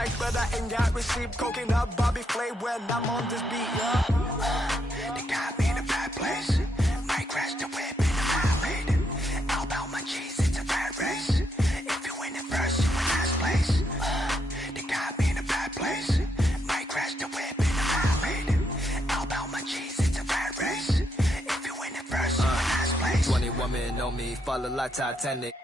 like, but I ain't got receipt. Coking up Bobby Flay when I'm on this beat, yeah. They got me in a bad place. Might crash the whip in a highway. All about my cheese, it's a rat race. If you win it first, you win last place. They got me in a bad place. Might crash the whip in a highway. All about my cheese, it's a rat race. If you win it first, you win last place. 20 women on me, falling like Titanic.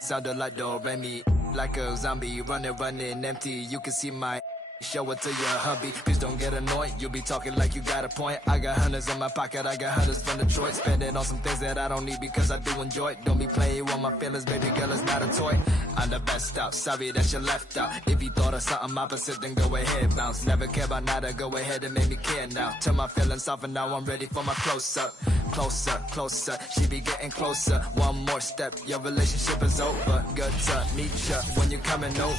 Sounded like Do-Re-Mi, like a zombie, running empty. You can see my show it to your hubby. Please don't get annoyed, you be talking like you got a point. I got hundreds in my pocket, I got hundreds from Detroit. Spend it on some things that I don't need because I do enjoy it. Don't be playing with my feelings, baby girl, it's not a toy. I'm the best out, sorry that you left out. If you thought of something opposite, then go ahead, bounce. Never care about nada, go ahead and make me care now. Turn my feelings off and now I'm ready for my close-up. Closer, closer, she be getting closer. One more step, your relationship is over. Good to meet ya when you're coming over.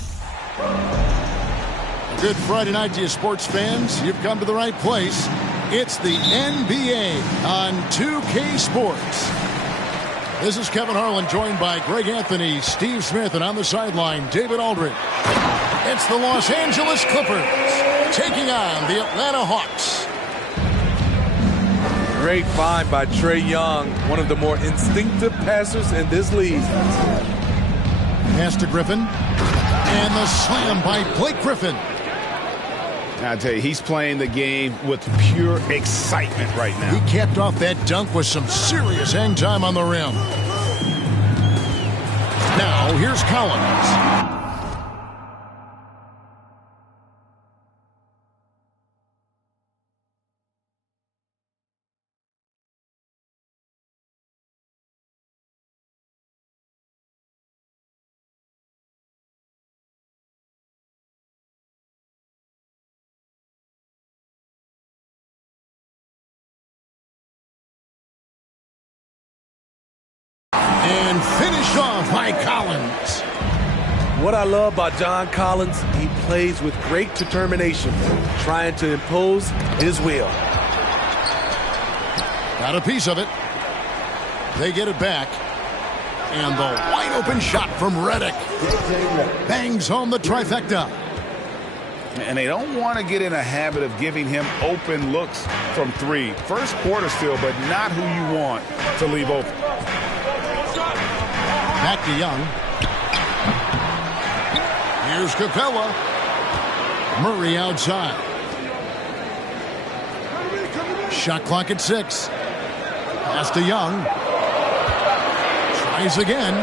Good Friday night to you, sports fans. You've come to the right place. It's the NBA on 2K Sports. This is Kevin Harlan, joined by Greg Anthony, Steve Smith, and on the sideline, David Aldridge. It's the Los Angeles Clippers taking on the Atlanta Hawks. Great find by Trae Young, one of the more instinctive passers in this league. Pass to Griffin. And the slam by Blake Griffin. I tell you, he's playing the game with pure excitement right now. He capped off that dunk with some serious hang time on the rim. Now, here's Collins. And finished off by Collins. What I love about John Collins, he plays with great determination, trying to impose his will. Got a piece of it. They get it back. And the wide open shot from Redick. Bangs home the trifecta. And they don't want to get in a habit of giving him open looks from three. First quarter still, but not who you want to leave open. Back to Young. Here's Capella. Murray outside. Shot clock at 6. Pass to Young. Tries again.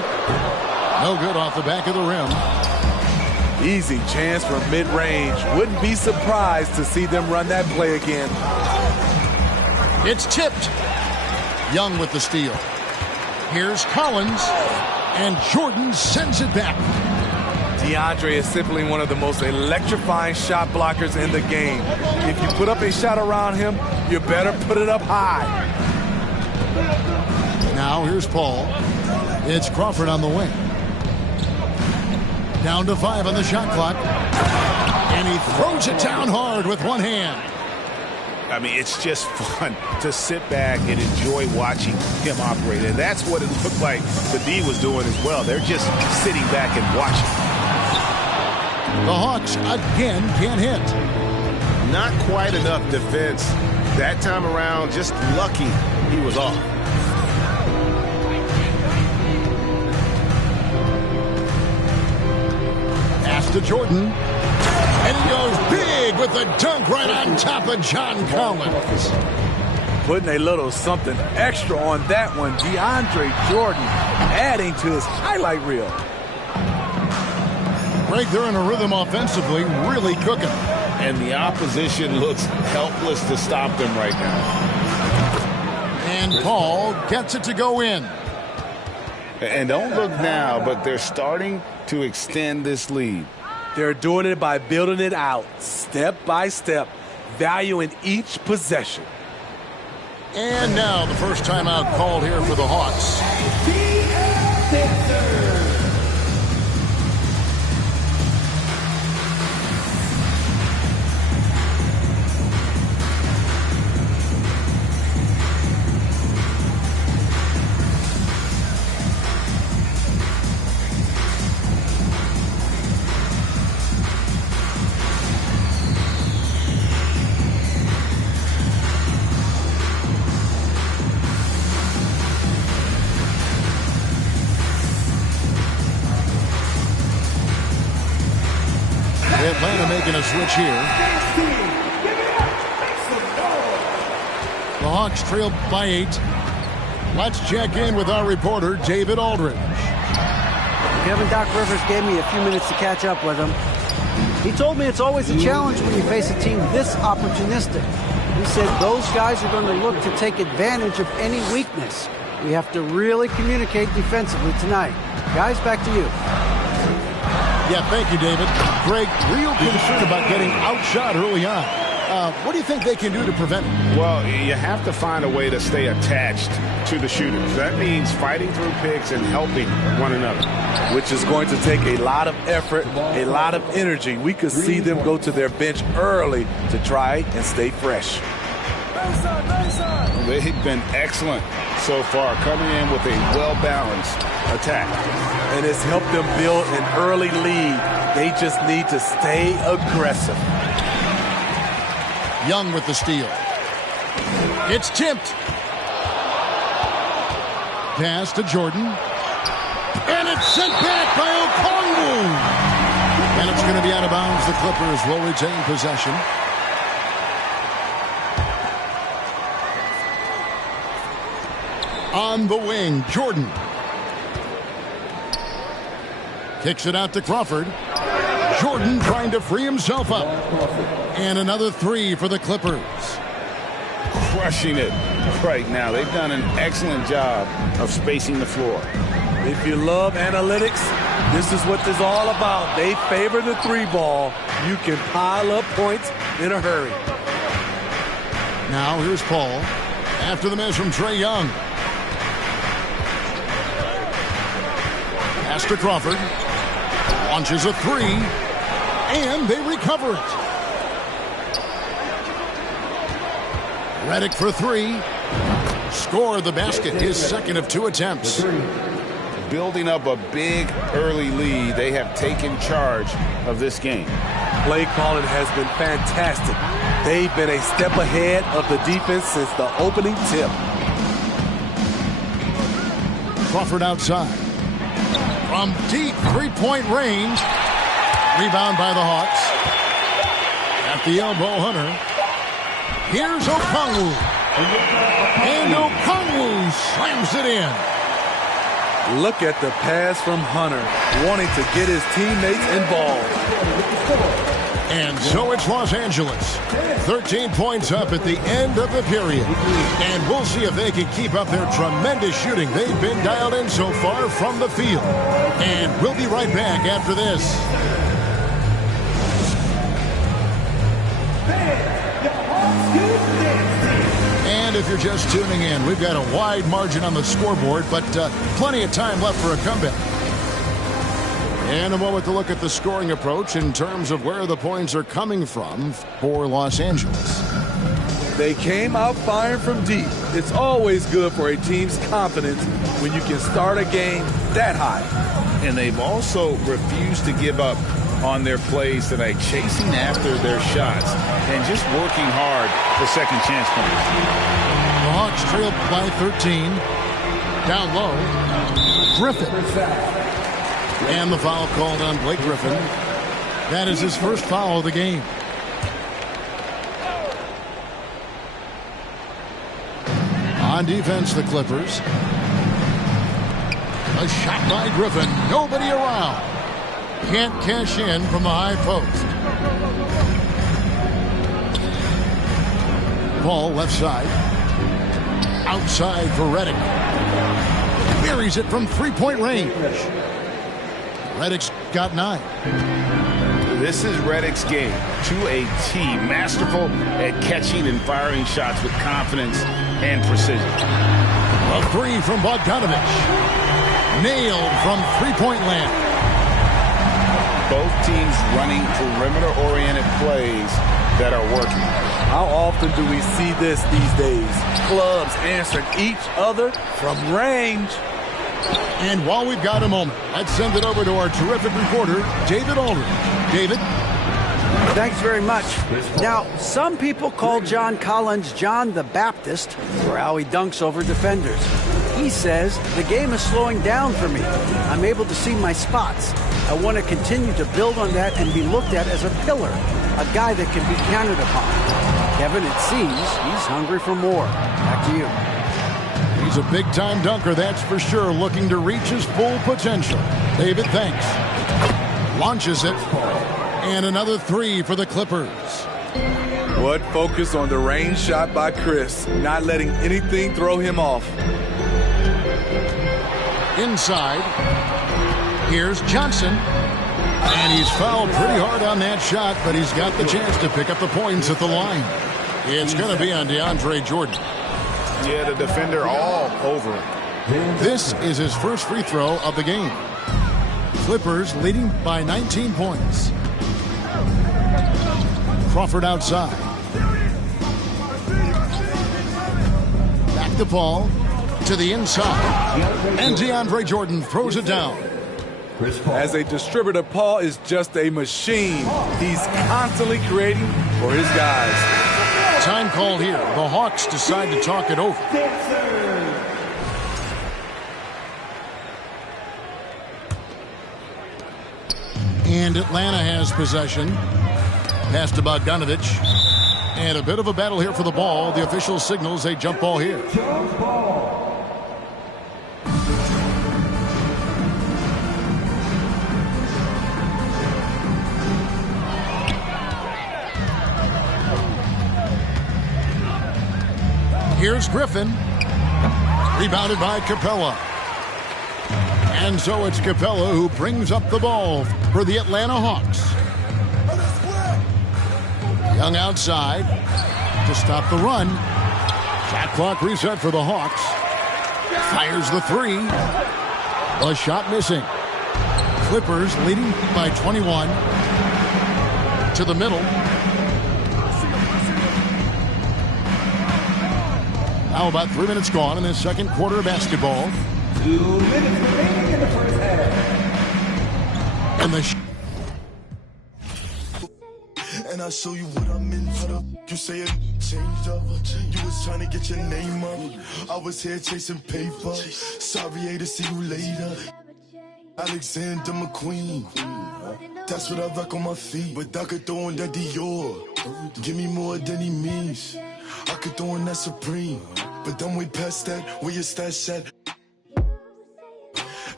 No good off the back of the rim. Easy chance for mid-range. Wouldn't be surprised to see them run that play again. It's tipped. Young with the steal. Here's Collins. And Jordan sends it back. DeAndre is simply one of the most electrifying shot blockers in the game. If you put up a shot around him, you better put it up high. Now here's Paul. It's Crawford on the wing. Down to 5 on the shot clock. And he throws it down hard with one hand. I mean, it's just fun to sit back and enjoy watching him operate. And that's what it looked like the D was doing as well. They're just sitting back and watching. The Hawks again can't hit. Not quite enough defense. That time around, just lucky he was off. Pass to Jordan. And he goes big with the dunk right on top of John Collins. Putting a little something extra on that one. DeAndre Jordan adding to his highlight reel. Greg, they're in a rhythm offensively, really cooking. And the opposition looks helpless to stop them right now. And Paul gets it to go in. And don't look now, but they're starting to extend this lead. They're doing it by building it out, step by step, valuing each possession. And now the first timeout called here for the Hawks. Atlanta making a switch here. The Hawks trail by 8. Let's check in with our reporter, David Aldridge. Kevin, Doc Rivers gave me a few minutes to catch up with him. He told me it's always a challenge when you face a team this opportunistic. He said those guys are going to look to take advantage of any weakness. We have to really communicate defensively tonight. Guys, back to you. Yeah, thank you, David. Greg, real concern about getting outshot early on. What do you think they can do to prevent it? Well, you have to find a way to stay attached to the shooters. That means fighting through picks and helping one another. Which is going to take a lot of effort, a lot of energy. We could see them go to their bench early to try and stay fresh. They've been excellent so far, coming in with a well-balanced attack. And it's helped them build an early lead. They just need to stay aggressive. Young with the steal. It's tipped. Pass to Jordan. And it's sent back by Okongwu. And it's going to be out of bounds. The Clippers will retain possession. On the wing, Jordan. Kicks it out to Crawford. Jordan trying to free himself up. And another 3 for the Clippers. Crushing it right now. They've done an excellent job of spacing the floor. If you love analytics, this is what this is all about. They favor the 3-ball. You can pile up points in a hurry. Now here's Paul. After the miss from Trae Young. Pass to Crawford. Launches a 3. And they recover it. Redick for 3. Scored the basket. His second of 2 attempts. Building up a big early lead. They have taken charge of this game. Play calling has been fantastic. They've been a step ahead of the defense since the opening tip. Crawford outside. From deep 3-point range. Rebound by the Hawks. At the elbow, Hunter. Here's Okongwu. And Okongwu slams it in. Look at the pass from Hunter, wanting to get his teammates involved. And so it's Los Angeles. 13 points up at the end of the period. And we'll see if they can keep up their tremendous shooting. They've been dialed in so far from the field. And we'll be right back after this. And if you're just tuning in, we've got a wide margin on the scoreboard, but plenty of time left for a comeback. And a moment to look at the scoring approach in terms of where the points are coming from for Los Angeles. They came out firing from deep. It's always good for a team's confidence when you can start a game that high. And they've also refused to give up on their plays tonight, chasing after their shots and just working hard for second chance points. The Hawks trailed by 13. Down low, Griffin. And the foul called on Blake Griffin. That is his first foul of the game. On defense, the Clippers. A shot by Griffin. Nobody around. Can't cash in from the high post. Paul left side. Outside for Redick. Buries it from 3-point range. Redick's got 9. This is Redick's game to a T. Masterful at catching and firing shots with confidence and precision. A 3 from Bogdanovich. Nailed from 3-point land. Both teams running perimeter-oriented plays that are working. How often do we see this these days? Clubs answering each other from range. And while we've got a moment, let's send it over to our terrific reporter, David Aldridge. David? Thanks very much. Now, some people call John Collins John the Baptist for how he dunks over defenders. He says, the game is slowing down for me. I'm able to see my spots. I want to continue to build on that and be looked at as a pillar, a guy that can be counted upon. Kevin, it seems he's hungry for more. Back to you. He's a big-time dunker, that's for sure, looking to reach his full potential. David, thanks. Launches it. And another three for the Clippers. What focus on the range shot by Chris, not letting anything throw him off. Inside. Here's Johnson. And he's fouled pretty hard on that shot, but he's got the chance to pick up the points at the line. It's going to be on DeAndre Jordan. Yeah, the defender all over him. This is his first free throw of the game. Clippers leading by 19 points. Crawford outside. Back the ball to the inside. And DeAndre Jordan throws it down. As a distributor, Paul is just a machine. He's constantly creating for his guys. Time called here. The Hawks decide to talk it over. And Atlanta has possession. Pass to Bogdanovich. And a bit of a battle here for the ball. The official signals a jump ball here. Here's Griffin. Rebounded by Capella. And so it's Capella who brings up the ball for the Atlanta Hawks. Young outside to stop the run. Shot clock reset for the Hawks. Fires the three. A shot missing. Clippers leading by 21. To the middle. Now about 3 minutes gone in the second quarter of basketball. 2 minutes remaining in the first half. And the and I'll show you what I'm in. How the you say it changed up? You was trying to get your name up. I was here chasing paper. Sorry, to see you later. Alexander McQueen. That's what I rock on my feet. But I could throw in that Dior. Give me more than he means. I could throw in that Supreme. But I'm way past that. Where your stash at?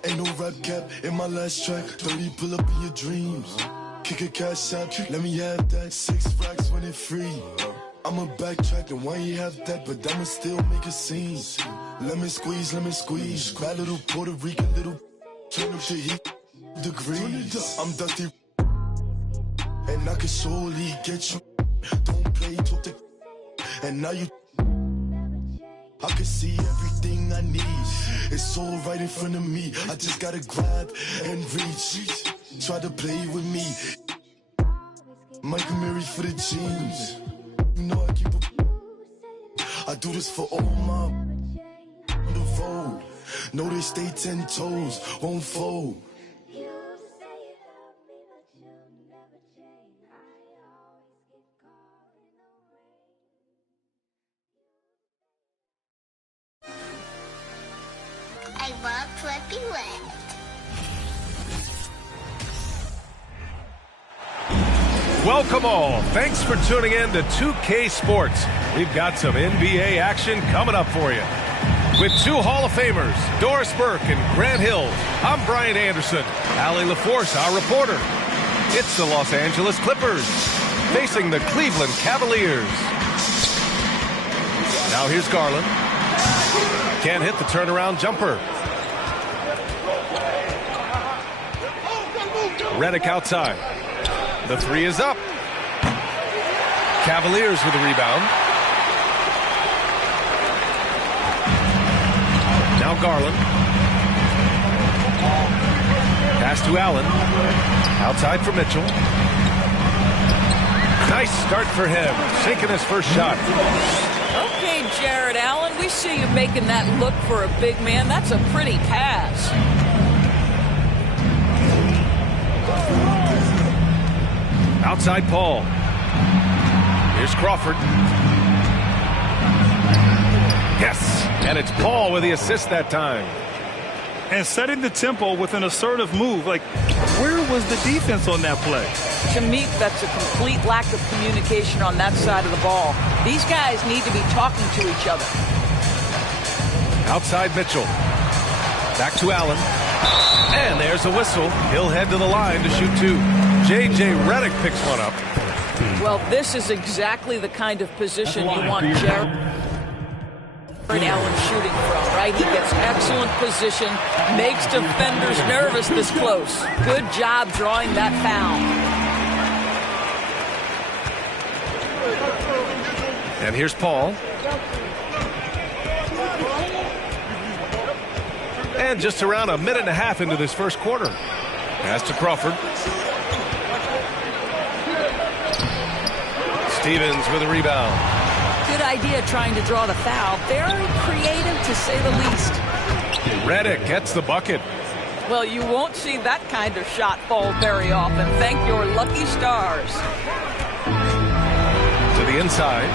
Ain't no rap cap in my last track. 30 pull up in your dreams. Kick a cash out, let me have that. 6 racks when it free. I'ma backtrack and why you have that, but I'ma still make a scene. Lemon squeeze. Bad little Puerto Rican little. Turn up the heat degrees. I'm dusty and I can surely get you. Don't play, talk to. And now you. I can see everything I need. It's all right in front of me. I just gotta grab and reach. Try to play with me. Michael Mary for the jeans. You know I keep I do this for all my on the road. Know they stay 10 toes, won't fold. I love Flippy Wet. Welcome all. Thanks for tuning in to 2K Sports. We've got some NBA action coming up for you. With 2 Hall of Famers, Doris Burke and Grant Hill, I'm Brian Anderson. Allie LaForce, our reporter. It's the Los Angeles Clippers facing the Cleveland Cavaliers. Now here's Garland. Can't hit the turnaround jumper. Redick outside. The 3 is up. Cavaliers with a rebound. Now Garland. Pass to Allen. Outside for Mitchell. Nice start for him. Sinking his first shot. Okay, Jared Allen, we see you making that look for a big man. That's a pretty pass. Outside Paul. Here's Crawford. Yes, and it's Paul with the assist that time. and setting the tempo with an assertive move. Like, where was the defense on that play? To me, that's a complete lack of communication on that side of the ball. These guys need to be talking to each other. Outside Mitchell. Back to Allen. And there's a whistle. He'll head to the line to shoot two. J.J. Redick picks one up. Well, this is exactly the kind of position you want Jared Allen shooting from, right? He gets excellent position, makes defenders nervous this close. Good job drawing that foul. And here's Paul. And just around a minute and a half into this first quarter. Pass to Crawford. Stevens with a rebound. Good idea trying to draw the foul. Very creative, to say the least. Redick gets the bucket. Well, you won't see that kind of shot fall very often. Thank your lucky stars. To the inside.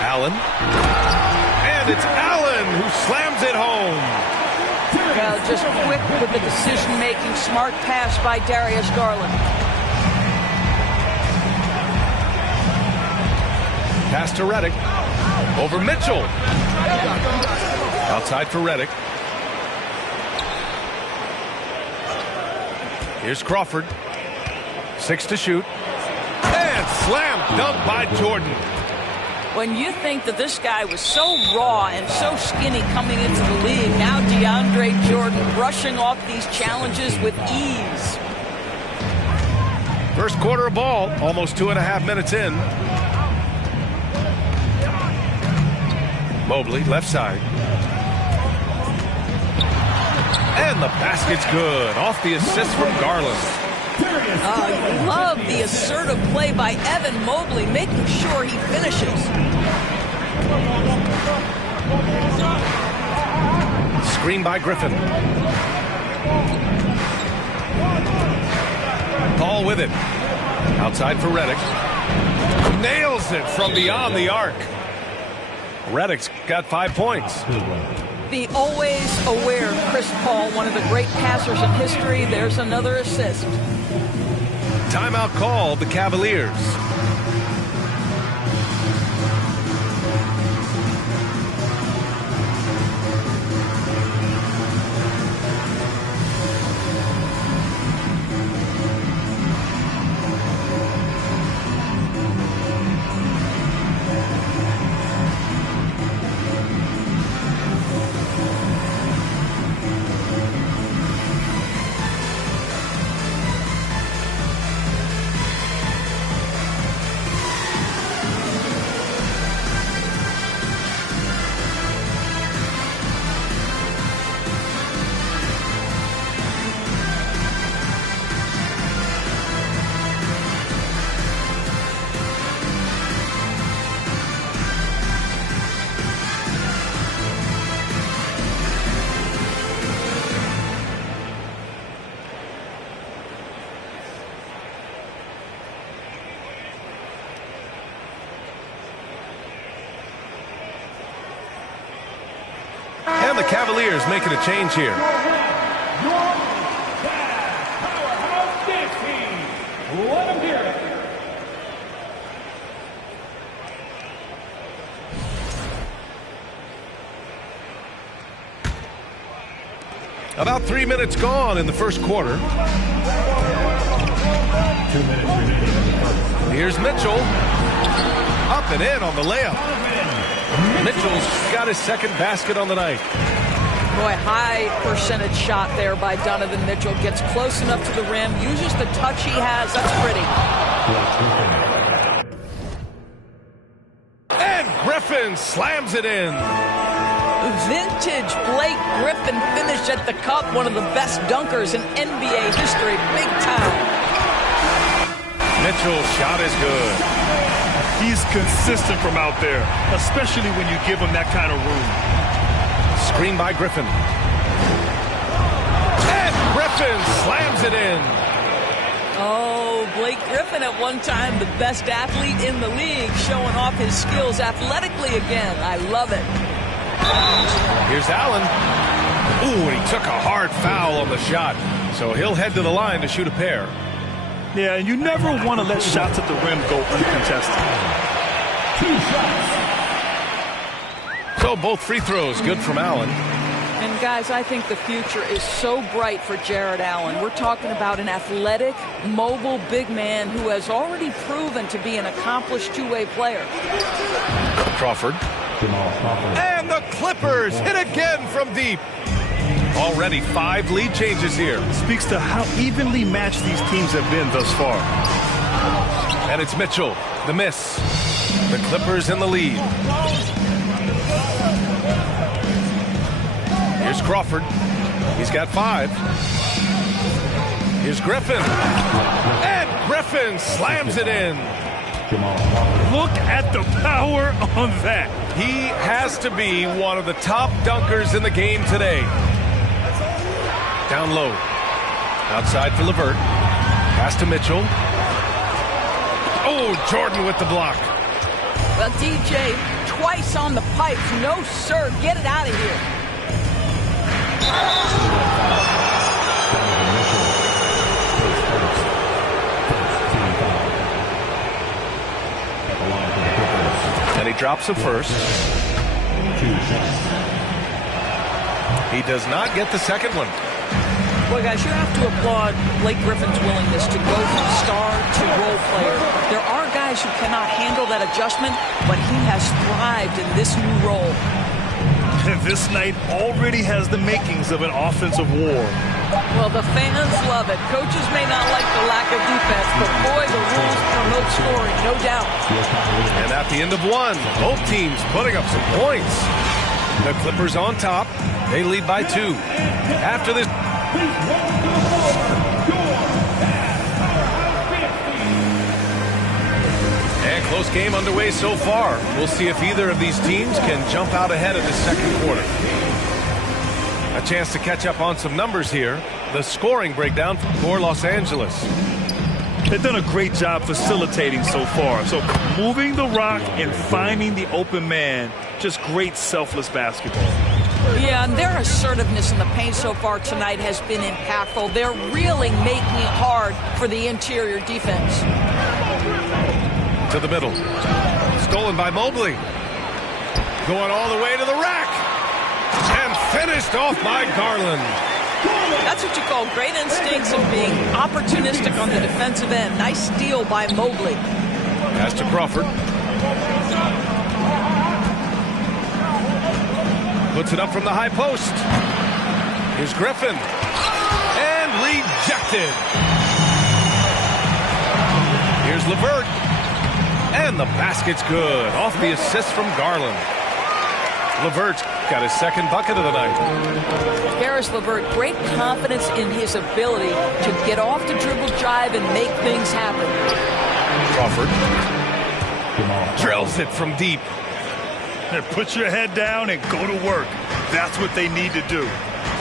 Allen. And it's Allen who slams it home. Well, just quick with the decision-making. Smart pass by Darius Garland. Pass to Redick. Over Mitchell. Outside for Redick. Here's Crawford. 6 to shoot. And slam dunk by Jordan. When you think that this guy was so raw and so skinny coming into the league, now DeAndre Jordan brushing off these challenges with ease. First quarter of ball, almost 2.5 minutes in. Mobley, left side. And the basket's good. Off the assist from Garland. You love the assertive play by Evan Mobley, making sure he finishes. Screen by Griffin. Paul with it. Outside for Redick. Nails it from beyond the arc. Redick's got 5 points. The always aware Chris Paul, one of the great passers in history. There's another assist. Timeout called the Cavaliers. And the Cavaliers making a change here. Let him hear it. About 3 minutes gone in the first quarter. 2 minutes remaining in the first. Here's Mitchell. Up and in on the layup. Mitchell's got his second basket on the night. Boy, high percentage shot there by Donovan Mitchell. Gets close enough to the rim, uses the touch he has. That's pretty. And Griffin slams it in. Vintage Blake Griffin finish at the cup. One of the best dunkers in NBA history. Big time. Mitchell's shot is good. He's consistent from out there, especially when you give him that kind of room. Screen by Griffin. And Griffin slams it in. Oh, Blake Griffin at one time the best athlete in the league, showing off his skills athletically again. I love it. Here's Allen. Ooh, and he took a hard foul on the shot. So he'll head to the line to shoot a pair. Yeah, and you never want to let shots at the rim go uncontested. 2 shots. So both free throws good from Allen. And guys, I think the future is so bright for Jarrett Allen. We're talking about an athletic, mobile big man who has already proven to be an accomplished two-way player. Crawford. And the Clippers hit again from deep. Already 5 lead changes here. Speaks to how evenly matched these teams have been thus far. And it's Mitchell, the miss. The Clippers in the lead. Here's Crawford. He's got 5. Here's Griffin. And Griffin slams it in. Look at the power on that. He has to be one of the top dunkers in the game today. Down low. Outside for LeVert. Pass to Mitchell. Oh, Jordan with the block. Well, DJ, twice on the pipes. No, sir. Get it out of here. And he drops a first. He does not get the second one. Boy, guys, you have to applaud Blake Griffin's willingness to go from star to role player. There are guys who cannot handle that adjustment, but he has thrived in this new role. And this night already has the makings of an offensive war. Well, the fans love it. Coaches may not like the lack of defense, but boy, the rules promote scoring, no doubt. And at the end of one, both teams putting up some points. The Clippers on top. They lead by 2. After this... And close game underway so far. We'll see if either of these teams can jump out ahead of the second quarter. A chance to catch up on some numbers here. The scoring breakdown for Los Angeles. They've done a great job facilitating so far. So moving the rock and finding the open man, just great selfless basketball. Yeah, and their assertiveness in the paint so far tonight has been impactful. They're really making it hard for the interior defense. To the middle. Stolen by Mobley. Going all the way to the rack. And finished off by Garland. That's what you call great instincts and being opportunistic on the defensive end. Nice steal by Mobley. Pass to Crawford. Puts it up from the high post. Here's Griffin. And rejected. Here's LeVert. And the basket's good. Off the assist from Garland. LeVert's got his second bucket of the night. Caris LeVert, great confidence in his ability to get off the dribble drive and make things happen. Crawford drills it from deep. Put your head down and go to work. That's what they need to do.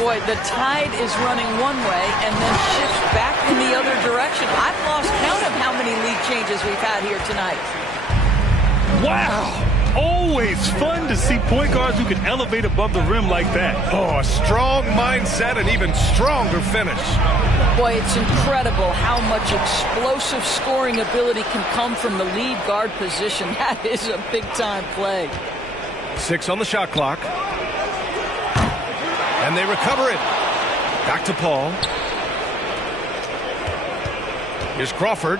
Boy, the tide is running one way and then shifts back in the other direction. I've lost count of how many lead changes we've had here tonight. Wow! Always fun to see point guards who can elevate above the rim like that. Oh, a strong mindset and even stronger finish. Boy, it's incredible how much explosive scoring ability can come from the lead guard position. That is a big-time play. 6 on the shot clock. And they recover it. Back to Paul. Here's Crawford.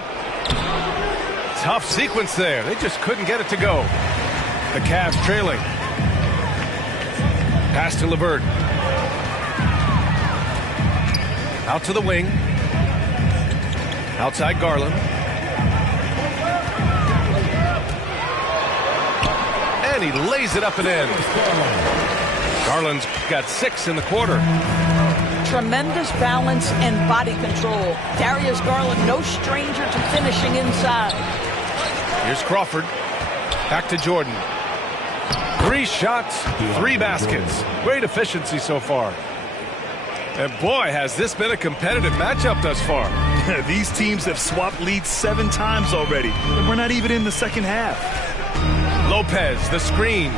Tough sequence there. They just couldn't get it to go. The Cavs trailing. Pass to LeVert. Out to the wing. Outside Garland. And he lays it up and in. Garland's got 6 in the quarter. Tremendous balance and body control. Darius Garland, no stranger to finishing inside. Here's Crawford. Back to Jordan. 3 shots, 3 baskets. Great efficiency so far. And boy, has this been a competitive matchup thus far. These teams have swapped leads 7 times already. And we're not even in the second half. Lopez, the screen.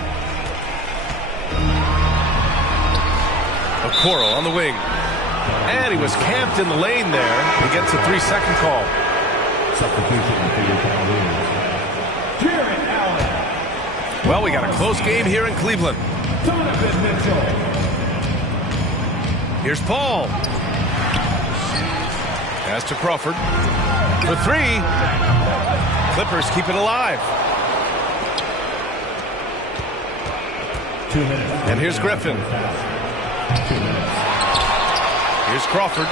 Okoro on the wing. And he was camped in the lane there. He gets a 3-second call. Well, we got a close game here in Cleveland. Here's Paul. Pass to Crawford. For 3. Clippers keep it alive. And here's Griffin. Here's Crawford.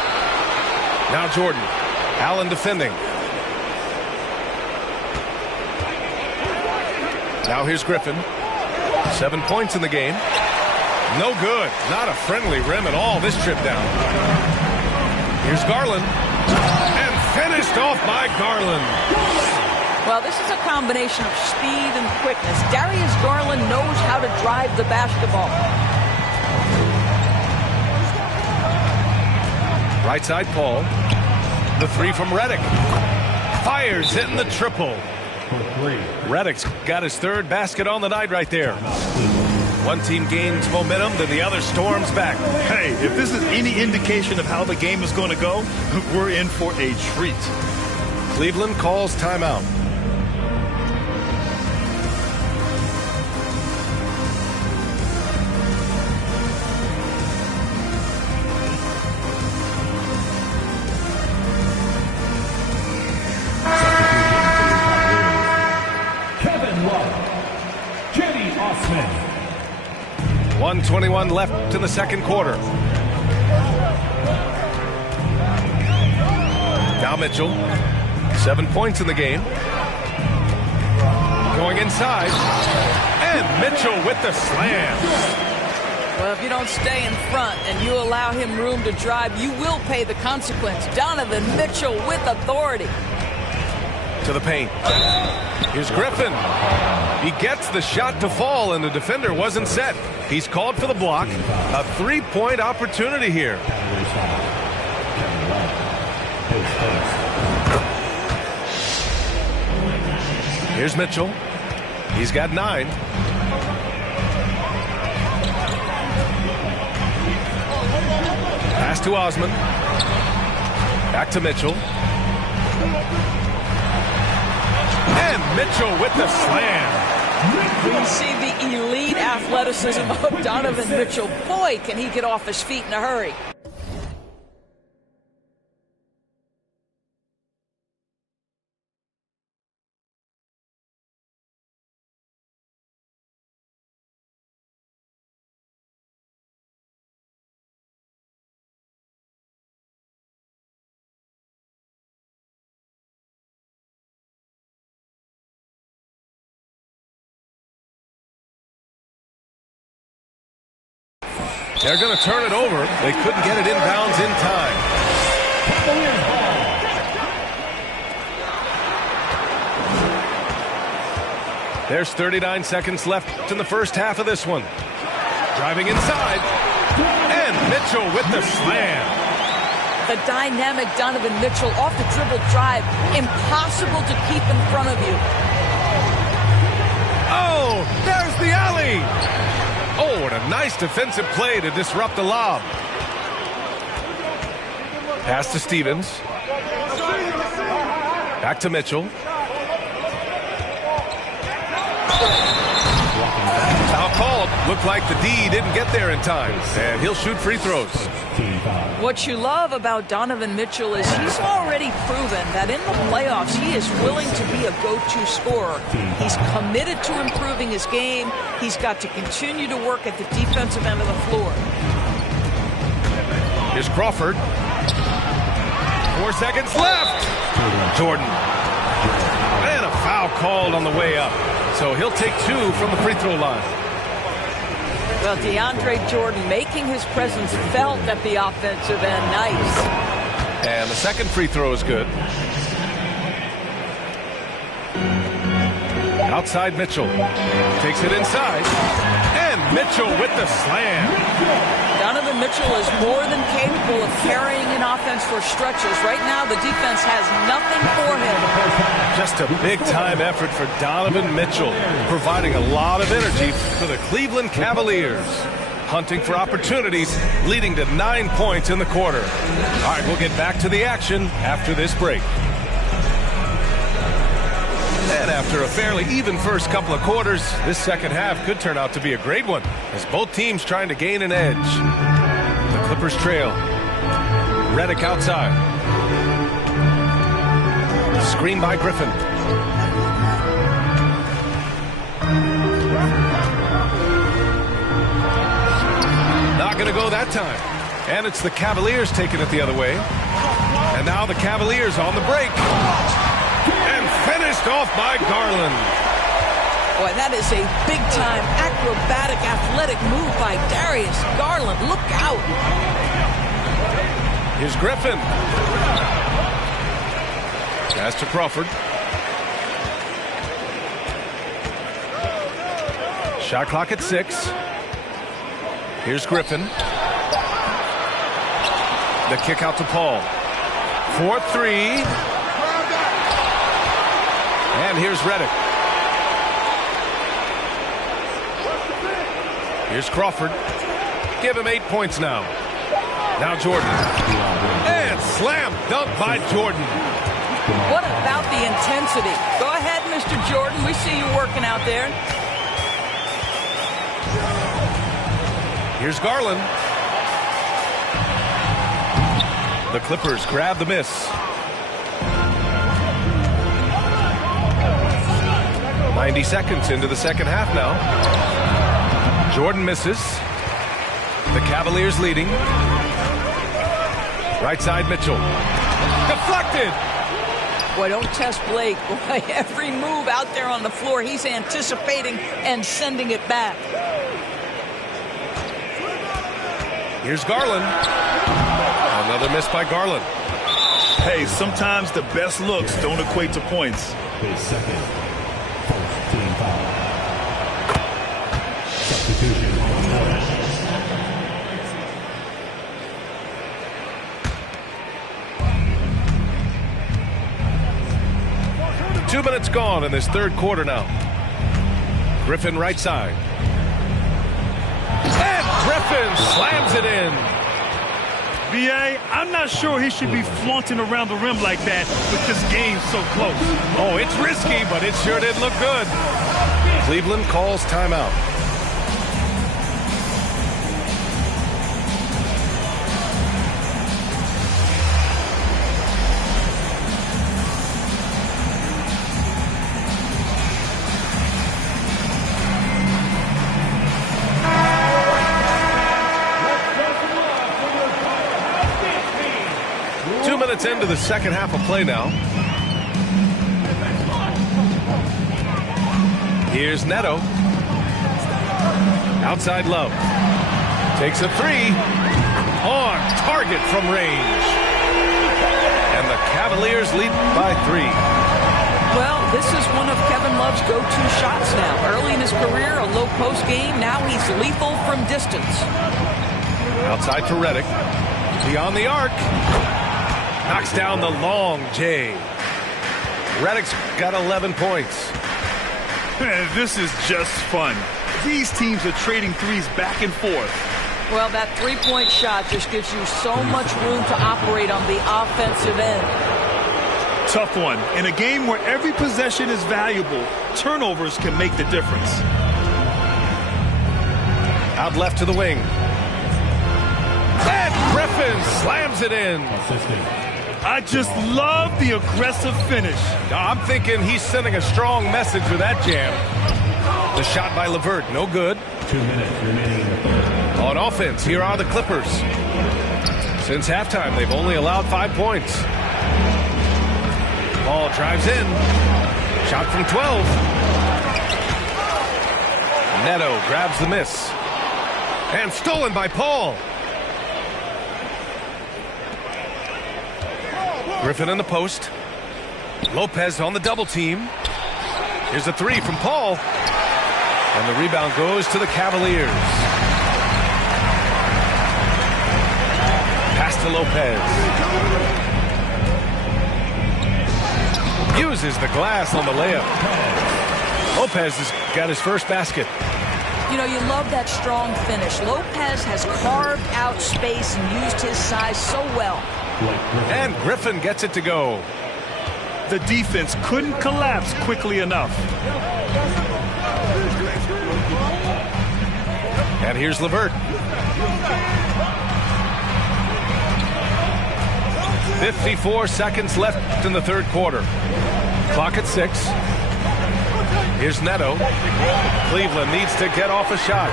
Now Jordan. Allen defending. Now here's Griffin. 7 points in the game. No good. Not a friendly rim at all this trip down. Here's Garland. And finished off by Garland. Well, this is a combination of speed and quickness. Darius Garland knows how to drive the basketball. Right side, Paul. The 3 from Redick. Fires, hitting the triple. Redick's got his 3rd basket on the night right there. One team gains momentum, then the other storms back. Hey, if this is any indication of how the game is going to go, we're in for a treat. Cleveland calls timeout. Kevin Love. Kenny Osman. 1:21 left in the second quarter. Now Mitchell. 7 points in the game. Going inside. And Mitchell with the slam. Well, if you don't stay in front and you allow him room to drive, you will pay the consequence. Donovan Mitchell with authority. To the paint. Here's Griffin. He gets the shot to fall, and the defender wasn't set. He's called for the block. A 3-point opportunity here. Here's Mitchell. He's got 9. Pass to Osman. Back to Mitchell. And Mitchell with the slam. We see the elite athleticism of Donovan Mitchell. Boy, can he get off his feet in a hurry. They're going to turn it over. They couldn't get it inbounds in time. There's 39 seconds left in the first half of this one. Driving inside. And Mitchell with the slam. The dynamic Donovan Mitchell off the dribble drive. Impossible to keep in front of you. Oh, there's the alley. Oh, and a nice defensive play to disrupt the lob. Pass to Stevens. Back to Mitchell. Foul called. Looked like the D didn't get there in time, and he'll shoot free throws. What you love about Donovan Mitchell is he's already proven that in the playoffs he is willing to be a go-to scorer. He's committed to improving his game. He's got to continue to work at the defensive end of the floor. Here's Crawford. 4 seconds left. Jordan. And a foul called on the way up. So he'll take 2 from the free throw line. Well, DeAndre Jordan making his presence felt at the offensive end. Nice. And the second free throw is good. Outside Mitchell. Takes it inside. And Mitchell with the slam. Donovan Mitchell is more than capable of carrying an offense for stretches. Right now, the defense has nothing for him. Just a big-time effort for Donovan Mitchell, providing a lot of energy for the Cleveland Cavaliers. hunting for opportunities, leading to 9 points in the quarter. All right, we'll get back to the action after this break. And after a fairly even first couple of quarters, this second half could turn out to be a great one as both teams trying to gain an edge. The Clippers trail. Redick outside. Screen by Griffin. Not going to go that time. And it's the Cavaliers taking it the other way. And now the Cavaliers on the break. And finished off by Garland. Boy, that is a big-time acrobatic, athletic move by Darius Garland. Look out. Here's Griffin. Pass to Crawford. Shot clock at 6. Here's Griffin. The kick out to Paul. 4-3. And here's Redick. Here's Crawford. Give him 8 points now. Now Jordan. And slam dunk by Jordan. What about the intensity? Go ahead, Mr. Jordan. We see you working out there. Here's Garland. The Clippers grab the miss. 90 seconds into the second half now. Jordan misses. The Cavaliers leading. Right side Mitchell. Deflected. Boy, don't test Blake. Boy, every move out there on the floor, he's anticipating and sending it back. Here's Garland. Another miss by Garland. Hey, sometimes the best looks don't equate to points. His second first team foul. Substitution on Morris. 2 minutes gone in this third quarter now. Griffin right side. And Griffin slams it in. B.A., I'm not sure he should be flaunting around the rim like that with this game so close. Oh, it's risky, but it sure did look good. Cleveland calls timeout. Into the second half of play now. Here's Neto. Outside Love. Takes a 3. On target from range. And the Cavaliers lead by 3. Well, this is one of Kevin Love's go-to shots now. Early in his career, a low post game. Now he's lethal from distance. Outside for Redick. Beyond the arc. Knocks down the long J. Redick's got 11 points. Man, this is just fun. These teams are trading threes back and forth. Well, that three-point shot just gives you so much room to operate on the offensive end. Tough one. In a game where every possession is valuable, turnovers can make the difference. Out left to the wing. And Griffin slams it in. I just love the aggressive finish. I'm thinking he's sending a strong message with that jam. The shot by LeVert, no good. 2 minutes remaining in the third. On offense, here are the Clippers. Since halftime, they've only allowed 5 points. Ball drives in. Shot from 12. Neto grabs the miss. And stolen by Paul. Griffin in the post. Lopez on the double team. Here's a 3 from Paul. And the rebound goes to the Cavaliers. Pass to Lopez. Uses the glass on the layup. Lopez has got his first basket. You know, you love that strong finish. Lopez has carved out space and used his size so well. And Griffin gets it to go. The defense couldn't collapse quickly enough. And here's LeVert. 54 seconds left in the third quarter. Clock at 6. Here's Neto. Cleveland needs to get off a shot.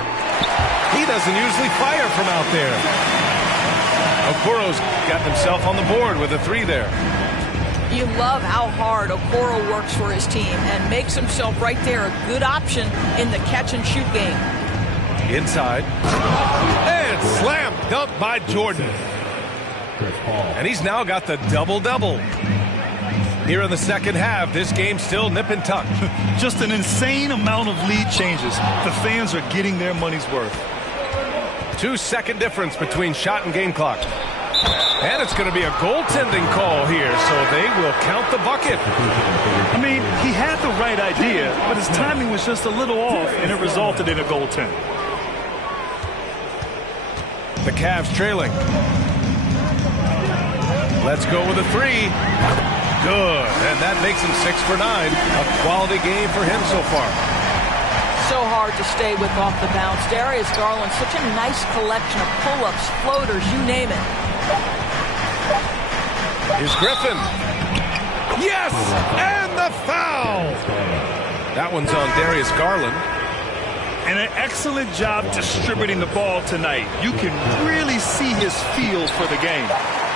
He doesn't usually fire from out there. Okoro's got himself on the board with a 3 there. You love how hard Okoro works for his team and makes himself right there a good option in the catch-and-shoot game. Inside. And slam dunk by Jordan. And he's now got the double-double. Here in the second half, this game's still nip and tuck. Just an insane amount of lead changes. The fans are getting their money's worth. 2-second difference between shot and game clock. And it's going to be a goaltending call here, so they will count the bucket. I mean, he had the right idea, but his timing was just a little off, and it resulted in a goaltend. The Cavs trailing. Let's go with a 3. Good, and that makes him 6 for 9. A quality game for him so far. So hard to stay with off the bounce. Darius Garland, such a nice collection of pull-ups, floaters, you name it. Here's Griffin. Yes, and the foul. That one's on Darius Garland. And an excellent job distributing the ball tonight. You can really see his feel for the game.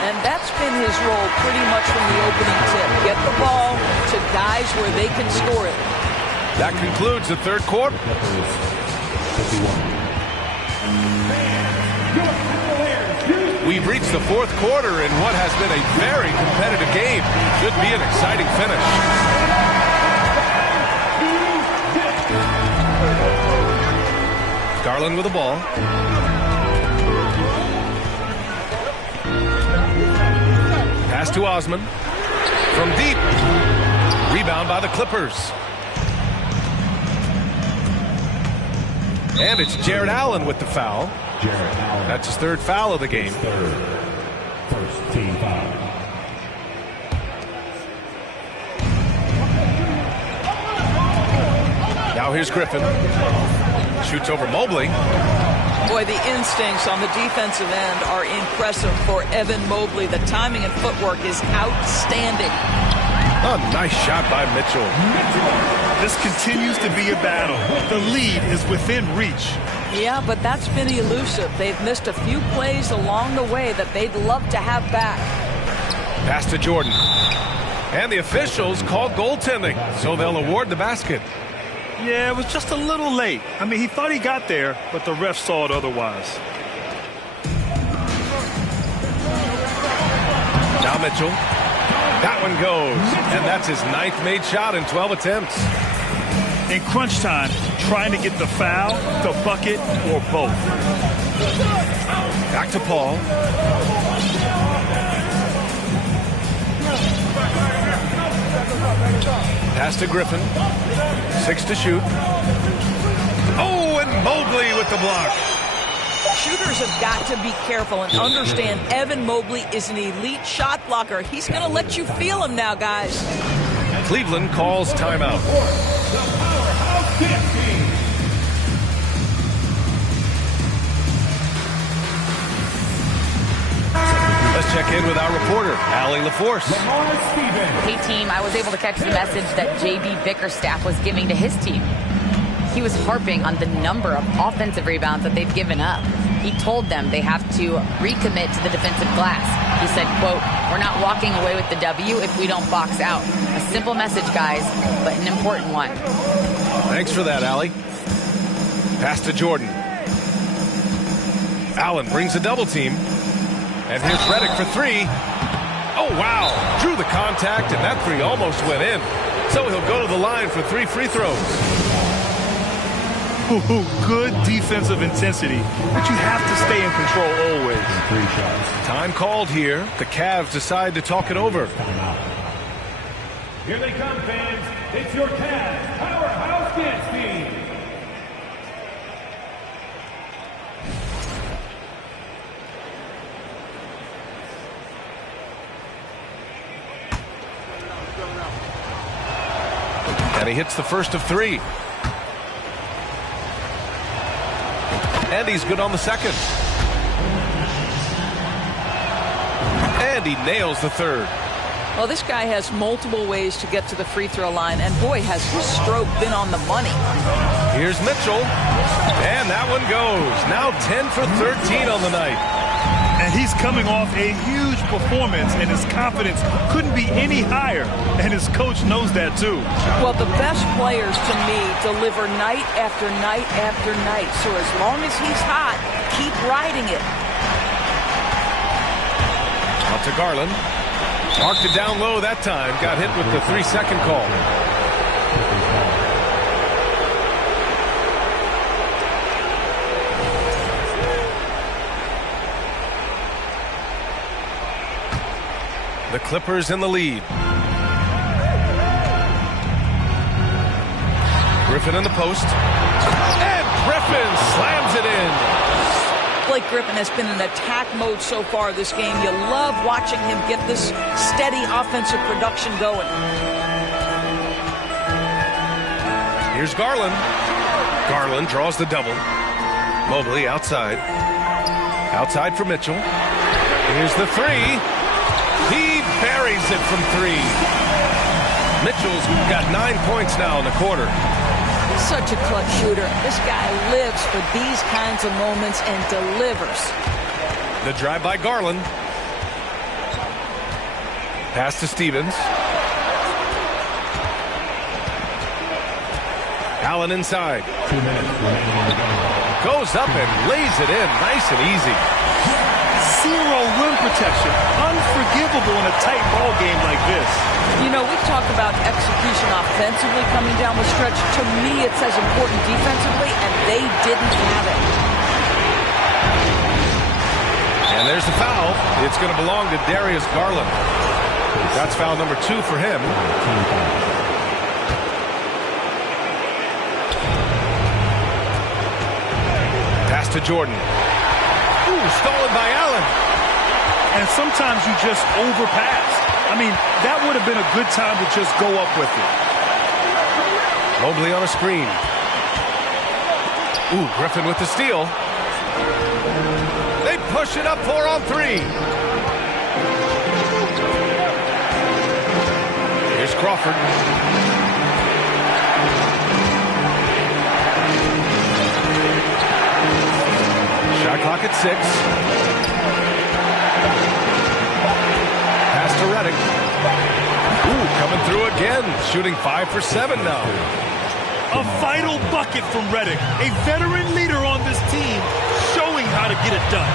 And that's been his role pretty much from the opening tip. Get the ball to guys where they can score it. That concludes the third quarter. We've reached the fourth quarter in what has been a very competitive game. Should be an exciting finish. Garland with the ball. Pass to Osman. From deep. Rebound by the Clippers. And it's Jared Allen with the foul. That's his third foul of the game. First team foul. Now here's Griffin. Shoots over Mobley. Boy, the instincts on the defensive end are impressive for Evan Mobley. The timing and footwork is outstanding. A nice shot by Mitchell. This continues to be a battle. The lead is within reach. Yeah, but that's been elusive. They've missed a few plays along the way that they'd love to have back. Pass to Jordan. And the officials called goaltending, so they'll award the basket. Yeah, it was just a little late. I mean, he thought he got there, but the ref saw it otherwise. Now Mitchell. That one goes. And that's his 9th made shot in 12 attempts. In crunch time, trying to get the foul, the bucket, or both. Back to Paul. Pass to Griffin. 6 to shoot. Oh, and Mobley with the block. Shooters have got to be careful and understand Evan Mobley is an elite shot blocker. He's going to let you feel him now, guys. Cleveland calls timeout. Let's check in with our reporter, Allie LaForce. Hey, team, I was able to catch the message that J.B. Bickerstaff was giving to his team. He was harping on the number of offensive rebounds that they've given up. He told them they have to recommit to the defensive glass. He said, quote, "We're not walking away with the W if we don't box out." A simple message, guys, but an important one. Thanks for that, Allie. Pass to Jordan. Allen brings a double team. And here's Redick for 3. Oh, wow. Drew the contact, and that 3 almost went in. So he'll go to the line for 3 free throws. Good defensive intensity, but you have to stay in control always. 3 shots. Time called here. The Cavs decide to talk it over. Here they come, fans. It's your Cavs Powerhouse Dance Team. And he hits the first of 3. And he's good on the second. And he nails the third. Well, this guy has multiple ways to get to the free throw line, and boy, has his stroke been on the money. Here's Mitchell, and that one goes. Now 10 for 13 on the night. And he's coming off a huge performance, and his confidence couldn't be any higher, and his coach knows that too. Well, the best players to me deliver night after night after night, so as long as he's hot, keep riding it. Out to Garland. Marked it down low that time. Got hit with the 3-second call. The Clippers in the lead. Griffin in the post. And Griffin slams it in. Blake Griffin has been in attack mode so far this game. You love watching him get this steady offensive production going. Here's Garland. Garland draws the double. Mobley outside. Outside for Mitchell. Here's the 3. He buries it from 3. Mitchell's got 9 points now in the quarter. Such a clutch shooter. This guy lives for these kinds of moments and delivers. The drive by Garland. Pass to Stevens. Allen inside. 2 minutes remaining on the game. Goes up and lays it in. Nice and easy. Zero rim protection. Unforgivable in a tight ball game like this. You know, we've talked about execution offensively coming down the stretch. To me, it's as important defensively, and they didn't have it. And there's the foul. It's going to belong to Darius Garland. That's foul number 2 for him. Pass to Jordan. Ooh, stolen by Allen. And sometimes you just overpass. I mean, that would have been a good time to just go up with it. Mobley on a screen. Ooh, Griffin with the steal. They push it up 4 on 3. Here's Crawford. Shot clock at 6. Pass to Redick. Ooh, coming through again. Shooting 5 for 7 now. A vital bucket from Redick. A veteran leader on this team, showing how to get it done.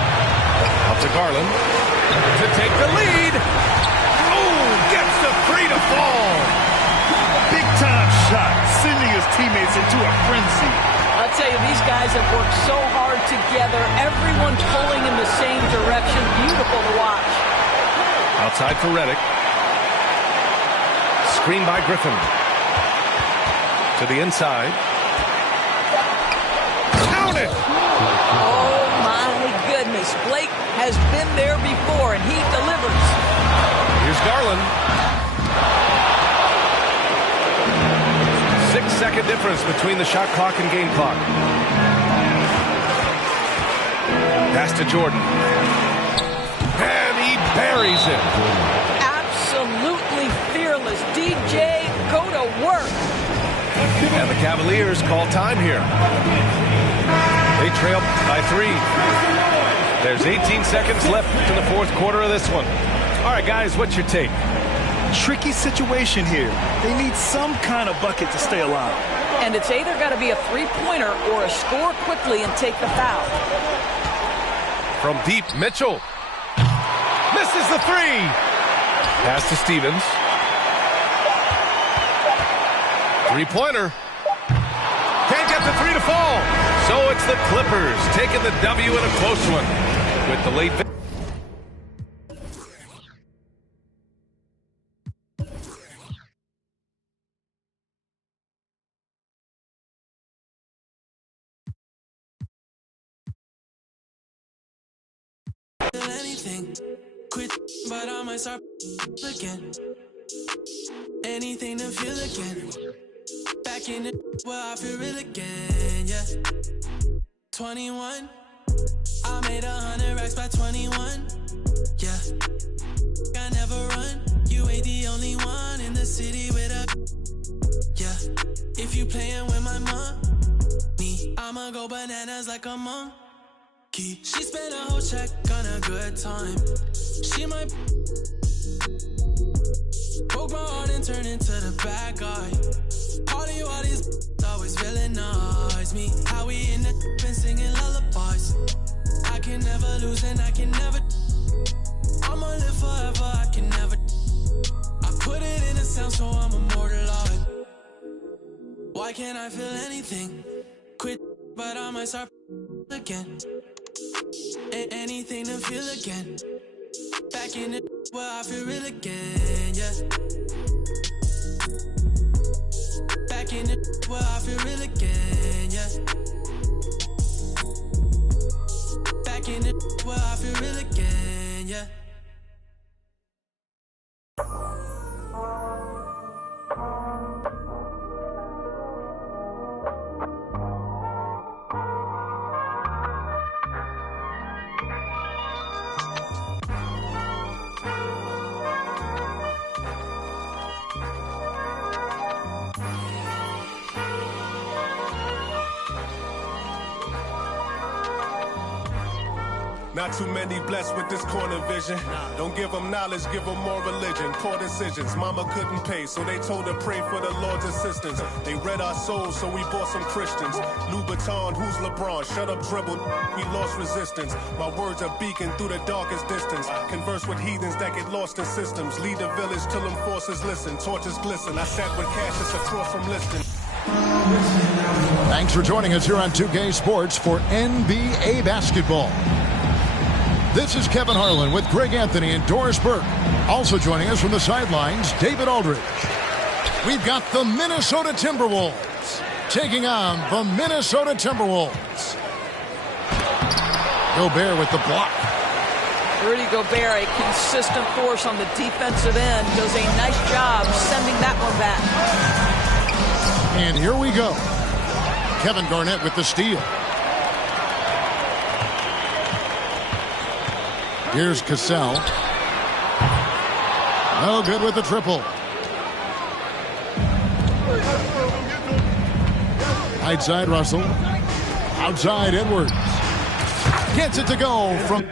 Up to Garland to take the lead. Oh, gets the 3 to fall. Big time shot, sending his teammates into a frenzy. I'll tell you, these guys have worked so hard together. Everyone pulling in the same direction. Beautiful to watch. Outside for Redick. Screen by Griffin. To the inside. Count it! Oh, my goodness. Blake has been there before, and he delivers. Here's Garland. 6-second difference between the shot clock and game clock. Pass to Jordan. And he buries it. Absolutely fearless. DJ, go to work. And the Cavaliers call time here. They trail by 3. There's 18 seconds left in the 4th quarter of this one. All right, guys, what's your take? Tricky situation here. They need some kind of bucket to stay alive. And it's either got to be a three-pointer or a score quickly and take the foul. From deep, Mitchell. Misses the 3. Pass to Stevens. 3-pointer. Can't get the 3 to fall. So it's the Clippers taking the W in a close one with the late. Anything, quit, but I might start again. Anything to feel again. Back in the where I feel real again, yeah. 21, I made 100 racks by 21, yeah. I never run, you ain't the only one in the city with a, yeah. If you playin' with my money, I'ma go bananas like a monkey. She spent a whole check on a good time. She might broke my heart and turn into the bad guy. All these always villainize me. How we in the been singing lullabies. I can never lose and I can never. I'ma live forever, I can never. I put it in a sound so I'm immortalized. Why can't I feel anything? Quit, but I might start again. Anything to feel again. Back in the where I feel real again, yeah. Back in the where I feel real again, yeah. Back in the where I feel real again, yeah. Not too many blessed with this corner vision. Don't give them knowledge, give them more religion. Poor decisions, mama couldn't pay, so they told her pray for the Lord's assistance. They read our souls, so we bought some Christians. Louboutin, who's LeBron? Shut up, dribble. We lost resistance. My words are beacon through the darkest distance. Converse with heathens that get lost in systems. Lead the village till them forces listen. Torches glisten. I sat with Cassius across from Liston. Thanks for joining us here on 2K Sports for NBA basketball. This is Kevin Harlan with Greg Anthony and Doris Burke. Also joining us from the sidelines, David Aldridge. We've got the Minnesota Timberwolves taking on the Minnesota Timberwolves. Gobert with the block. Rudy Gobert, a consistent force on the defensive end, does a nice job sending that one back. And here we go. Kevin Garnett with the steal. Here's Cassell. No good with the triple. Right side Russell. Outside Edwards. Gets it to go from...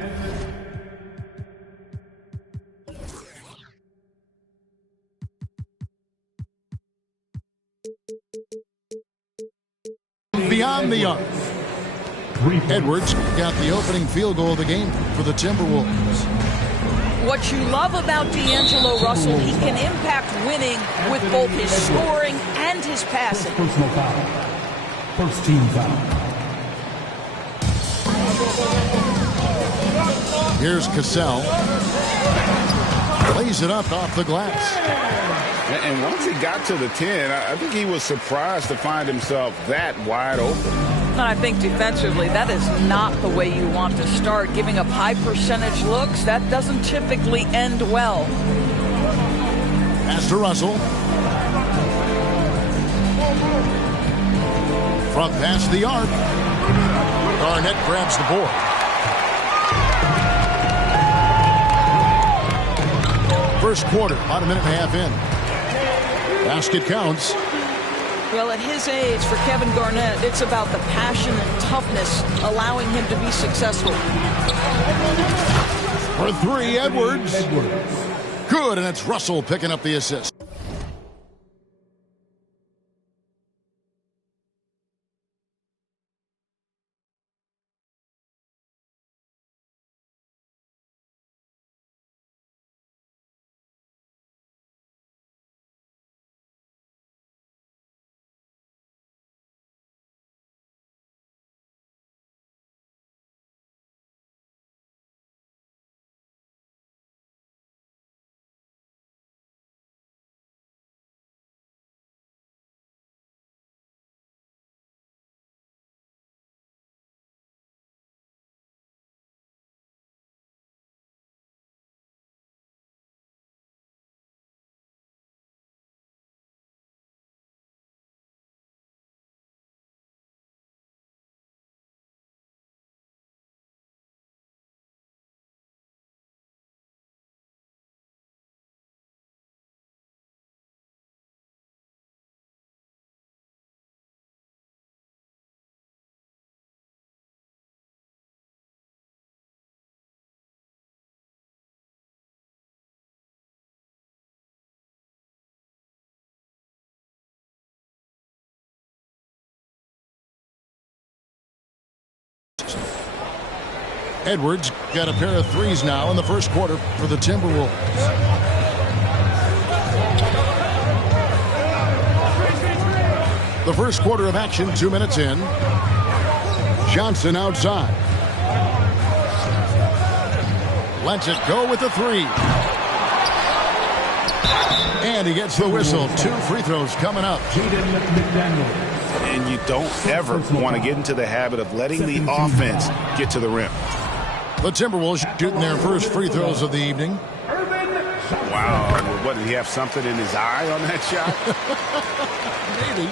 beyond the arc. Edwards got the opening field goal of the game for the Timberwolves. What you love about D'Angelo Russell, he can impact winning with both his scoring and his passing. Personal foul. First team foul. Here's Cassell. Lays it up off the glass. And once he got to the 10, I think he was surprised to find himself that wide open. And I think defensively, that is not the way you want to start. Giving up high percentage looks, that doesn't typically end well. Pass to Russell. From past the arc. Garnett grabs the board. First quarter, about a minute and a half in. Basket counts. Well, at his age, for Kevin Garnett, it's about the passion and toughness allowing him to be successful. For three, Edwards. Good, and it's Russell picking up the assist. Edwards got a pair of threes now in the first quarter for the Timberwolves. The first quarter of action, 2 minutes in. Johnson outside. Lets it go with the three. And he gets the whistle. 2 free throws coming up. And you don't ever want to get into the habit of letting the offense get to the rim. The Timberwolves shooting their first free throws of the evening. Wow. What, did he have something in his eye on that shot? Maybe.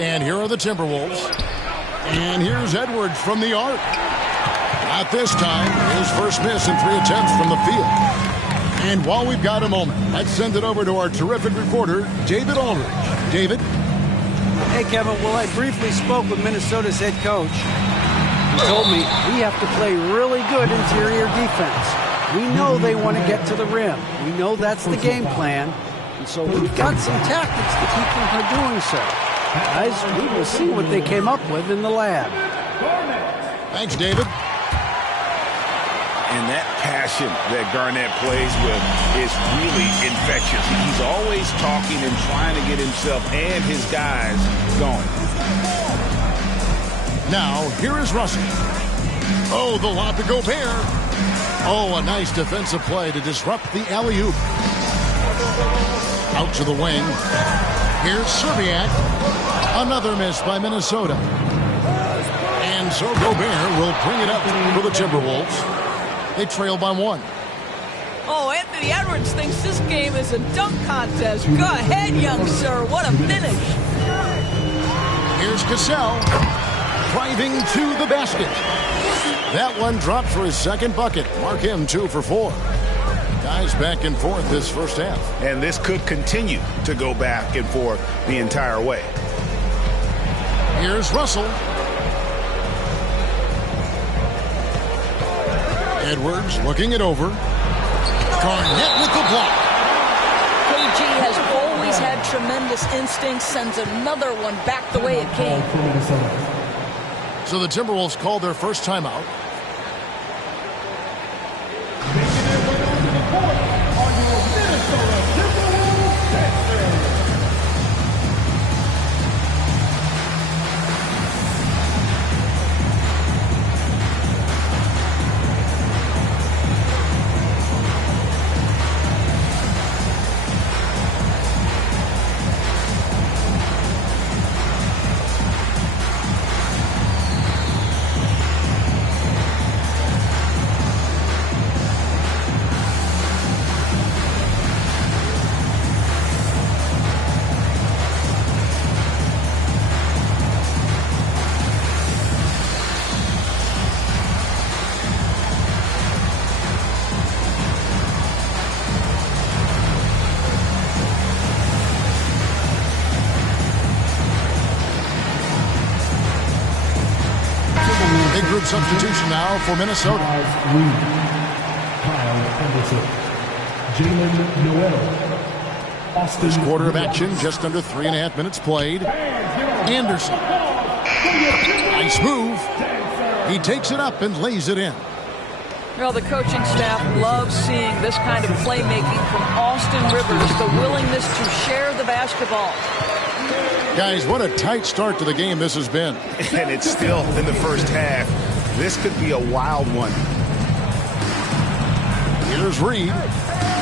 And here are the Timberwolves. And here's Edwards from the arc. Not this time. His first miss in 3 attempts from the field. And while we've got a moment, let's send it over to our terrific reporter, David Aldridge. David? Hey, Kevin. Well, I briefly spoke with Minnesota's head coach. He told me we have to play really good interior defense. We know they want to get to the rim. We know that's the game plan. And so we've got some tactics to keep them from doing so. Guys, we will see what they came up with in the lab. Thanks, David. And that passion that Garnett plays with is really infectious. He's always talking and trying to get himself and his guys going. Now, here is Russell. Oh, the lob to Gobert. Oh, a nice defensive play to disrupt the alley-oop. Out to the wing. Here's Serbiak. Another miss by Minnesota. And so Gobert will bring it up for the Timberwolves. They trail by 1. Oh, Anthony Edwards thinks this game is a dunk contest. Go ahead, young sir. What a finish. Here's Cassell. Driving to the basket. That one dropped for his second bucket. Mark him 2 for 4. Guys back and forth this first half. And this could continue to go back and forth the entire way. Here's Russell. Edwards looking it over. Garnett with the block. KG has always had tremendous instincts, sends another one back the way it came. So the Timberwolves called their first timeout. Substitution now for Minnesota. First quarter of action, just under 3.5 minutes played. Anderson. Nice move. He takes it up and lays it in. Well, the coaching staff loves seeing this kind of playmaking from Austin Rivers, the willingness to share the basketball. Guys, what a tight start to the game this has been. And it's still in the first half. This could be a wild one. Here's Reed,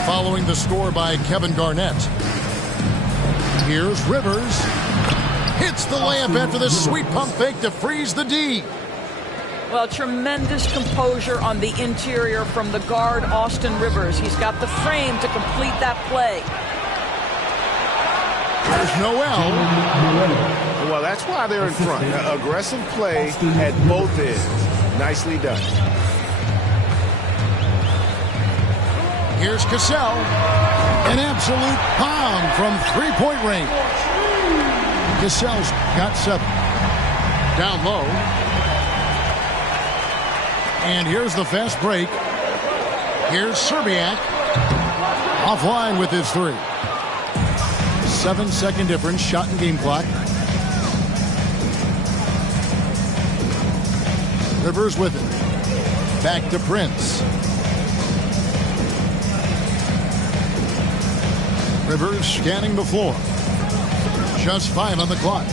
following the score by Kevin Garnett. Here's Rivers. Hits the layup after the sweet pump fake to freeze the D. Well, tremendous composure on the interior from the guard, Austin Rivers. He's got the frame to complete that play. There's Noel. Well, that's why they're in front. Aggressive play at both ends. Nicely done. Here's Cassell. An absolute bomb from three-point range. Cassell's got 7. Down low. And here's the fast break. Here's Serbiak. Offline with his 3. 7-second difference, shot and game clock. Rivers with it. Back to Prince. Rivers scanning the floor. Just 5 on the clock.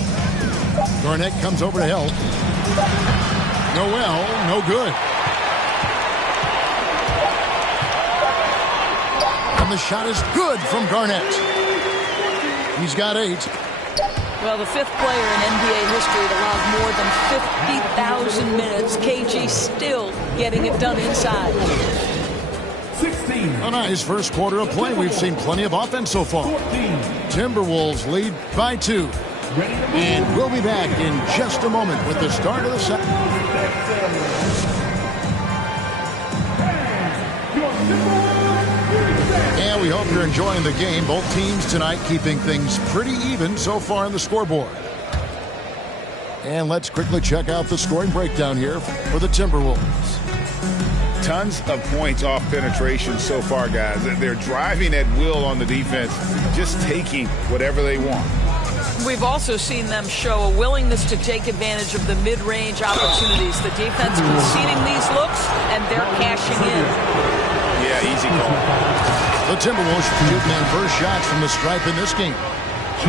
Garnett comes over to help. Noel, no good. And the shot is good from Garnett. He's got 8. Well, the 5th player in NBA history to log more than 50,000 minutes. KG still getting it done inside. 16. A nice first quarter of play. We've seen plenty of offense so far. 14. Timberwolves lead by 2. And we'll be back in just a moment with the start of the second. And we hope you're enjoying the game. Both teams tonight keeping things pretty even so far on the scoreboard. And let's quickly check out the scoring breakdown here for the Timberwolves. Tons of points off penetration so far, guys. They're driving at will on the defense, just taking whatever they want. We've also seen them show a willingness to take advantage of the mid-range opportunities. The defense conceding these looks, and they're cashing in. Yeah, easy call. The Timberwolves shooting their first shots from the stripe in this game.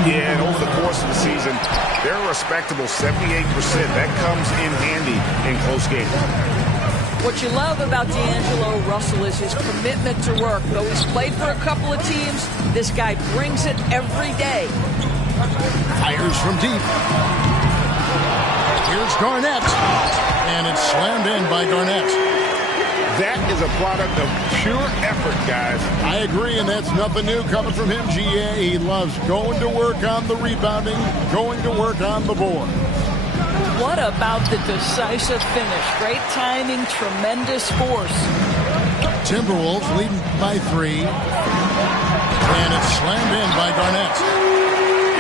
Yeah, and over the course of the season, they're a respectable 78%. That comes in handy in close games. What you love about D'Angelo Russell is his commitment to work. Though he's played for a couple of teams, this guy brings it every day. Fires from deep. Here's Garnett. And it's slammed in by Garnett. That is a product of pure effort, guys. I agree, and that's nothing new coming from him, GA. He loves going to work on the rebounding, going to work on the board. What about the decisive finish? Great timing, tremendous force. Timberwolves leading by 3. And it's slammed in by Garnett.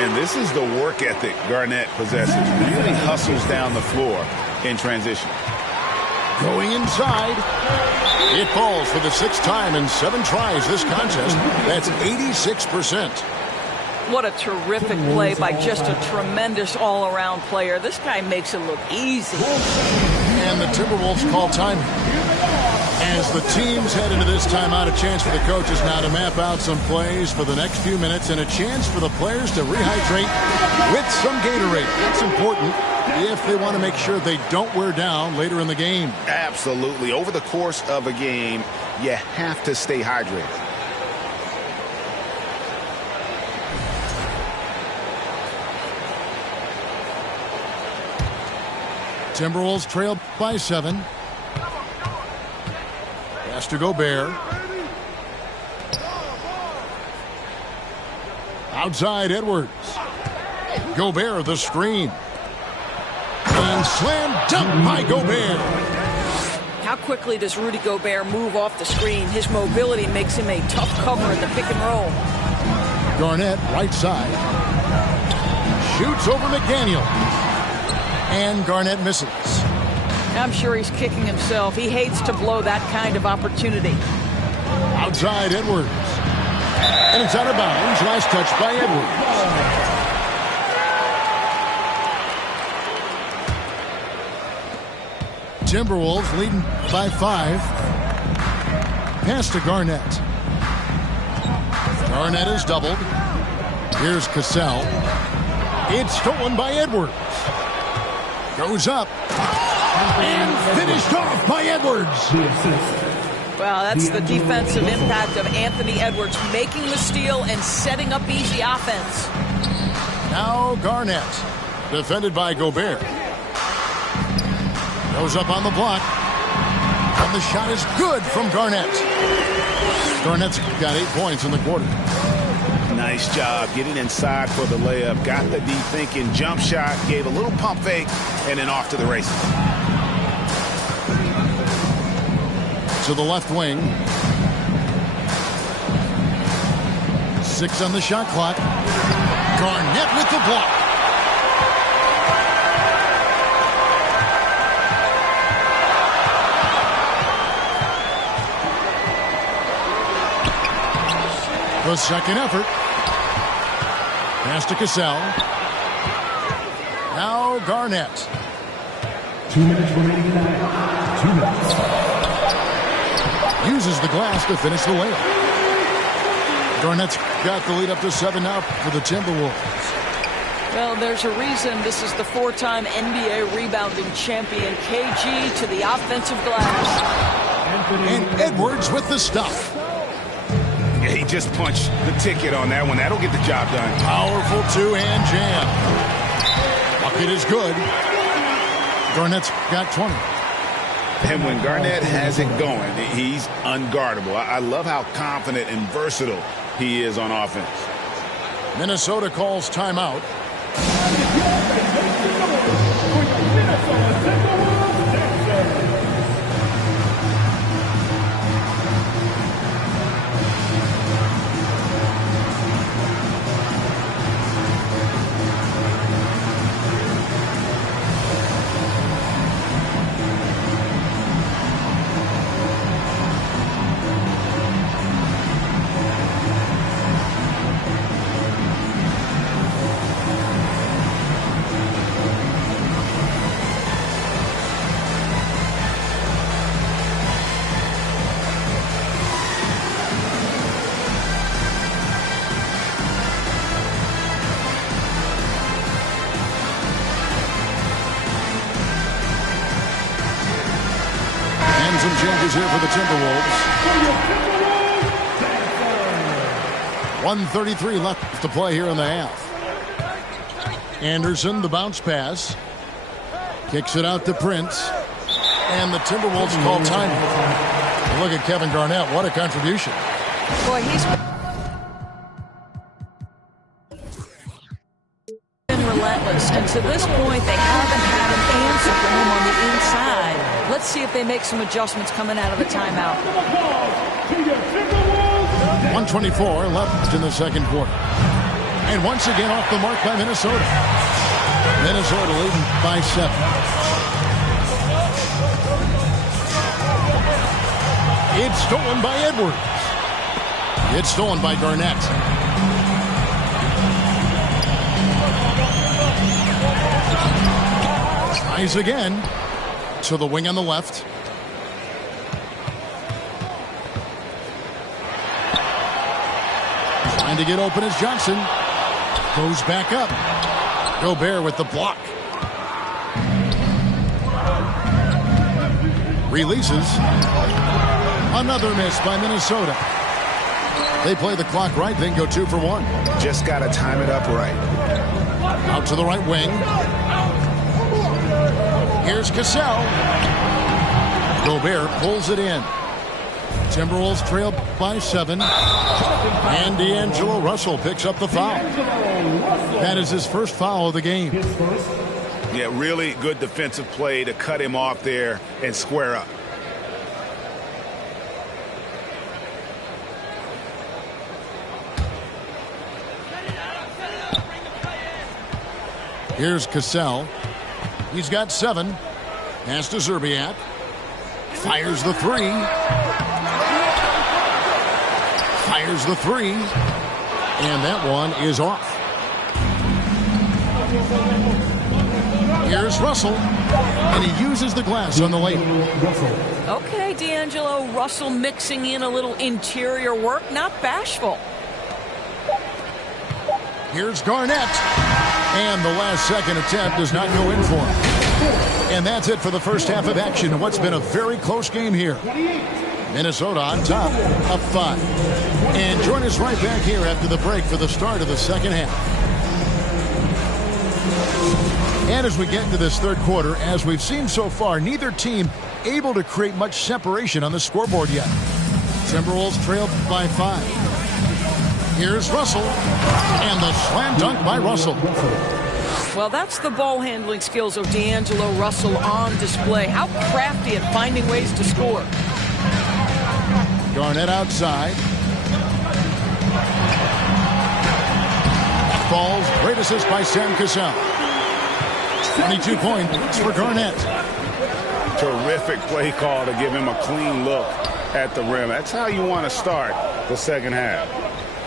And this is the work ethic Garnett possesses. He really hustles down the floor in transition. Going inside. It falls for the 6th time in 7 tries this contest. That's 86%. What a terrific play by just a tremendous all-around player. This guy makes it look easy. And the Timberwolves call time. As the teams head into this timeout, a chance for the coaches now to map out some plays for the next few minutes and a chance for the players to rehydrate with some Gatorade. That's important if they want to make sure they don't wear down later in the game. Absolutely. Over the course of a game, you have to stay hydrated. Timberwolves trail by 7. Pass to Gobert. Outside Edwards. Gobert the screen. And slam dunk by Gobert. How quickly does Rudy Gobert move off the screen? His mobility makes him a tough cover in the pick and roll. Garnett right side. Shoots over McDaniel. And Garnett misses. I'm sure he's kicking himself. He hates to blow that kind of opportunity. Outside Edwards. And it's out of bounds. Last touch by Edwards. Timberwolves leading by 5. Pass to Garnett. Garnett is doubled. Here's Cassell. It's stolen by Edwards. Goes up. And finished off by Edwards. Well, that's the defensive impact of Anthony Edwards, making the steal and setting up easy offense. Now Garnett, defended by Gobert. Goes up on the block. And the shot is good from Garnett. Garnett's got 8 points in the quarter. Nice job getting inside for the layup. Got the D thinking, jump shot, gave a little pump fake, and then off to the races. To the left wing. 6 on the shot clock. Garnett with the block. The second effort. Pass to Cassell. Now Garnett. 2 minutes remaining in the half. 2 minutes. Uses the glass to finish the layup. Garnett's got the lead up to 7 now for the Timberwolves. Well, there's a reason this is the 4-time NBA rebounding champion. KG to the offensive glass. And Edwards with the stuff. Yeah, he just punched the ticket on that one. That'll get the job done. Powerful two-hand jam. Bucket is good. Garnett's got 20. And when Garnett has it going, he's unguardable. I love how confident and versatile he is on offense. Minnesota calls timeout. Some changes here for the Timberwolves. 1:33 left to play here in the half. Anderson, the bounce pass. Kicks it out to Prince. And the Timberwolves call time. Look at Kevin Garnett. What a contribution. Boy, he's been relentless. And to this point, they haven't had an answer for him on the inside. Let's see if they make some adjustments coming out of the timeout. 1:24 left in the second quarter. And once again off the mark by Minnesota. Minnesota leading by 7. It's stolen by Edwards. It's stolen by Garnett. Tries again. To the wing on the left. Trying to get open is Johnson. Goes back up. Gobert with the block. Releases. Another miss by Minnesota. They play the clock right, then go 2 for 1. Just got to time it up right. Out to the right wing. Here's Cassell. Gobert pulls it in. Timberwolves trail by 7. And D'Angelo Russell picks up the foul. That is his first foul of the game. Yeah, really good defensive play to cut him off there and square up. Here's Cassell. He's got 7. Pass to Zerbiak. Fires the 3. Fires the 3. And that one is off. Here's Russell. And he uses the glass on the layup. Okay, D'Angelo Russell mixing in a little interior work. Not bashful. Here's Garnett. And the last second attempt does not go in for him. And that's it for the first half of action. What's been a very close game here. Minnesota on top, up 5. And join us right back here after the break for the start of the second half. And as we get into this third quarter, as we've seen so far, neither team able to create much separation on the scoreboard yet. Timberwolves trail by 5. Here's Russell. And the slam dunk by Russell. Well, that's the ball handling skills of D'Angelo Russell on display. How crafty at finding ways to score. Garnett outside. Falls. Great assist by Sam Cassell. 22 points for Garnett. Terrific play call to give him a clean look at the rim. That's how you want to start the second half.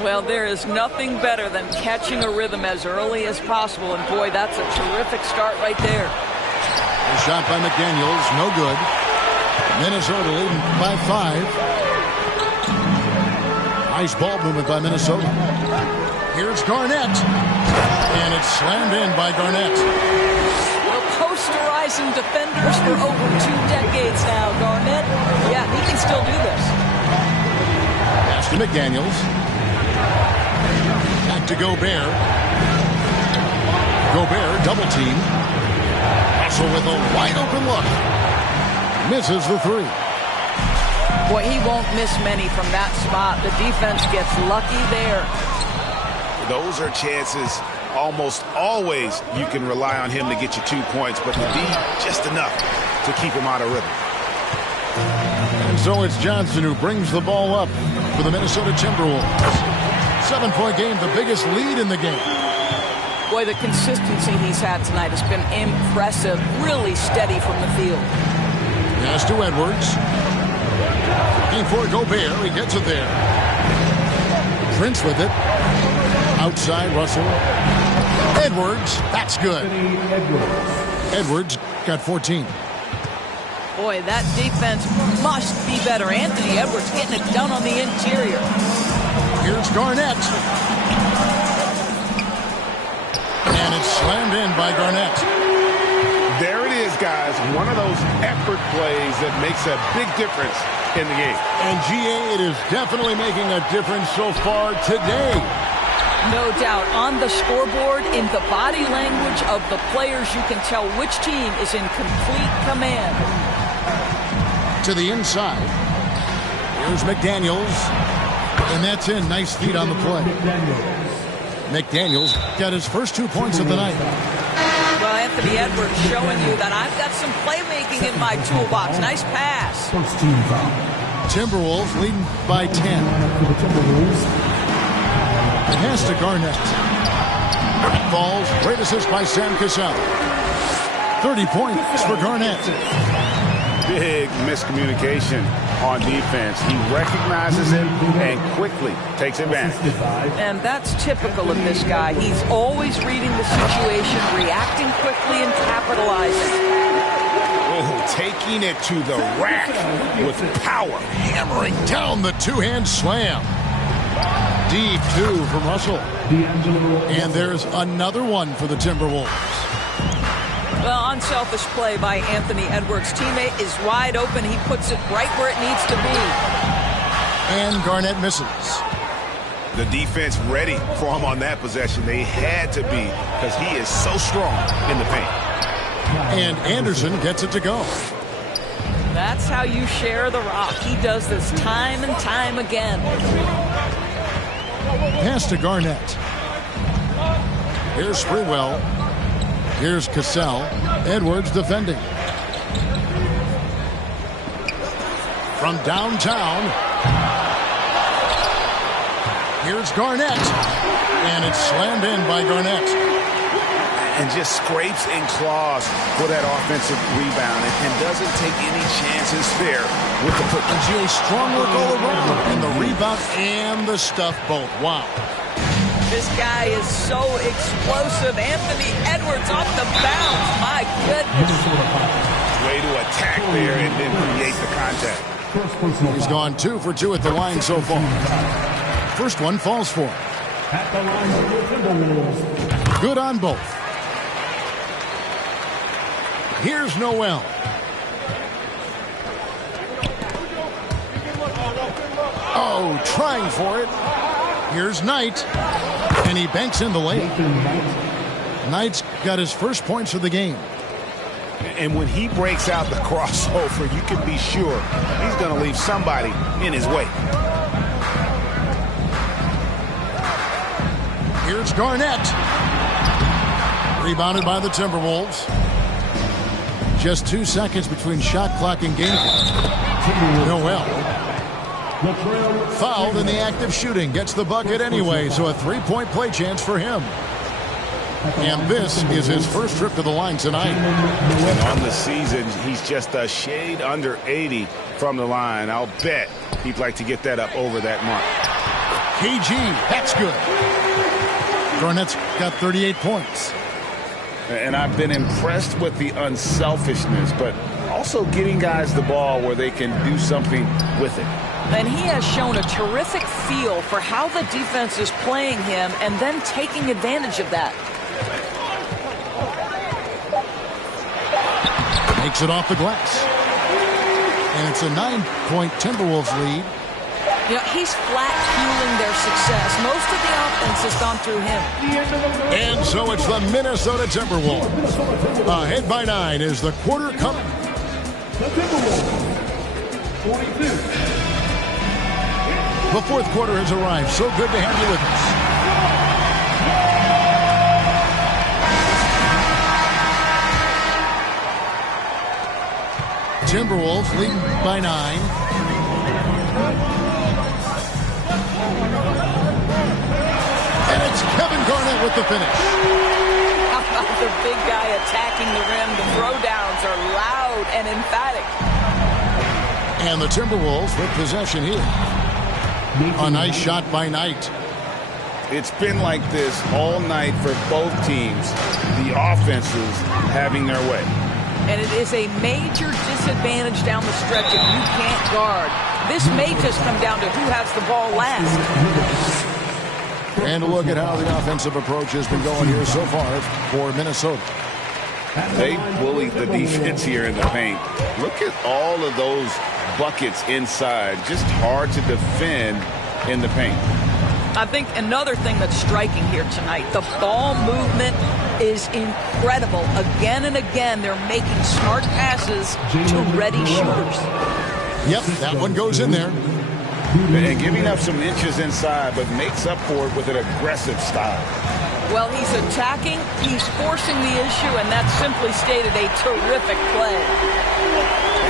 Well, there is nothing better than catching a rhythm as early as possible. And, boy, that's a terrific start right there. The shot by McDaniels, no good. Minnesota leading by 5. Nice ball movement by Minnesota. Here's Garnett. And it's slammed in by Garnett. Well, posterizing defenders for over 2 decades now, Garnett. Yeah, he can still do this. Pass to McDaniels. Back to Gobert. Gobert, double team. Russell with a wide open look. Misses the 3. Boy, he won't miss many from that spot. The defense gets lucky there. Those are chances almost always you can rely on him to get you 2 points, but the D just enough to keep him out of rhythm. And so it's Johnson who brings the ball up for the Minnesota Timberwolves. 7-point game, the biggest lead in the game. Boy, the consistency he's had tonight has been impressive. Really steady from the field. Pass to Edwards. Looking for Gobert. He gets it there. Prince with it. Outside, Russell. Edwards. That's good. Edwards got 14. Boy, that defense must be better. Anthony Edwards getting it done on the interior. Here's Garnett. And it's slammed in by Garnett. There it is, guys. One of those effort plays that makes a big difference in the game. And GA, it is definitely making a difference so far today. No doubt. On the scoreboard, in the body language of the players, you can tell which team is in complete command. To the inside. Here's McDaniels. And that's in. Nice feet on the play. McDaniels got his first 2 points of the night. Well, Anthony Edwards showing you that I've got some playmaking in my toolbox. Nice pass. Timberwolves leading by 10. It has to Garnett. Falls. Great assist by Sam Cassell. 30 points for Garnett. Big miscommunication on defense. He recognizes it and quickly takes advantage. And that's typical of this guy. He's always reading the situation, reacting quickly, and capitalizing. Oh, taking it to the rack with power. Hammering down the two-hand slam. Deep 2 from Russell. And there's another one for the Timberwolves. Well, unselfish play by Anthony Edwards. Teammate is wide open. He puts it right where it needs to be. And Garnett misses. The defense ready for him on that possession. They had to be because he is so strong in the paint. And Anderson gets it to go. That's how you share the rock. He does this time and time again. Pass to Garnett. Here's Sprewell. Here's Cassell. Edwards defending. From downtown. Here's Garnett. And it's slammed in by Garnett. And just scrapes and claws for that offensive rebound and doesn't take any chances there with the football. GA, strong work all around. And the rebound and the stuff both. Wow. This guy is so explosive. Anthony Edwards off the bounce. My goodness. Way to attack there and then create the contact. He's gone 2 for 2 at the line so far. First one falls for him. At the line of the Timberwolves. Good on both. Here's Noel. Oh, trying for it. Here's Knight. And he banks in the lane. Knight's got his first points of the game. And when he breaks out the crossover, you can be sure he's going to leave somebody in his way. Here's Garnett. Rebounded by the Timberwolves. Just 2 seconds between shot clock and game clock. Noel. Fouled in the act of shooting. Gets the bucket anyway, so a 3-point play chance for him. And this is his first trip to the line tonight. And on the season, he's just a shade under 80 from the line. I'll bet he'd like to get that up over that mark. KG, that's good. Garnett's got 38 points. And I've been impressed with the unselfishness, but also getting guys the ball where they can do something with it. And he has shown a terrific feel for how the defense is playing him and then taking advantage of that. Makes it off the glass. And it's a 9-point Timberwolves lead. You know, he's flat fueling their success. Most of the offense has gone through him. And so it's the Minnesota Timberwolves. Ahead by 9 is the quarter coming. The Timberwolves, 42. The fourth quarter has arrived. So good to have you with us. Timberwolves leading by 9. And it's Kevin Garnett with the finish. How about the big guy attacking the rim? The throwdowns are loud and emphatic. And the Timberwolves with possession here. A nice shot by Knight. It's been like this all night for both teams. The offenses having their way. And it is a major disadvantage down the stretch if you can't guard. This may just come down to who has the ball last. And a look at how the offensive approach has been going here so far for Minnesota. They bullied the defense here in the paint. Look at all of those buckets inside. Just hard to defend in the paint. I think another thing that's striking here tonight, the ball movement is incredible. Again and again, they're making smart passes to ready shooters. Yep, that one goes in there. And giving up some inches inside, but makes up for it with an aggressive style. Well, he's attacking, he's forcing the issue, and that's simply stated a terrific play.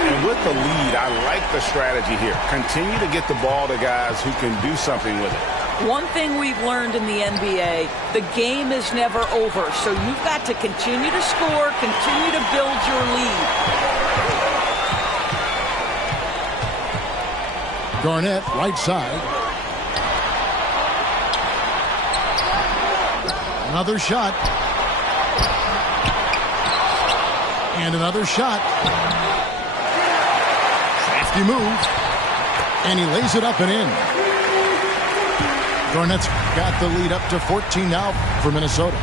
And with the lead, I like the strategy here. Continue to get the ball to guys who can do something with it. One thing we've learned in the NBA, the game is never over, so you've got to continue to score, continue to build your lead. Garnett, right side. Another shot. And another shot. Crafty move. And he lays it up and in. Garnett's got the lead up to 14 now for Minnesota.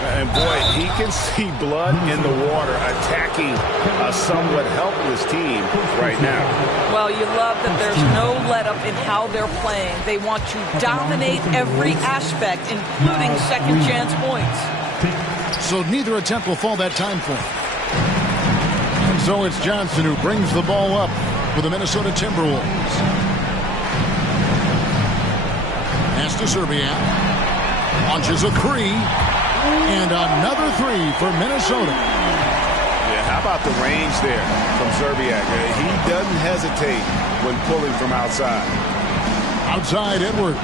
And boy, he can see blood in the water attacking a somewhat helpless team right now. Well, you love that there's no let-up in how they're playing. They want to dominate every aspect, including second-chance points. So neither attempt will fall that time for him. And so it's Johnson who brings the ball up for the Minnesota Timberwolves. Pass to Serbiak. Launches a three. And another three for Minnesota. Yeah, how about the range there from Serbiak? He doesn't hesitate when pulling from outside. Outside Edwards.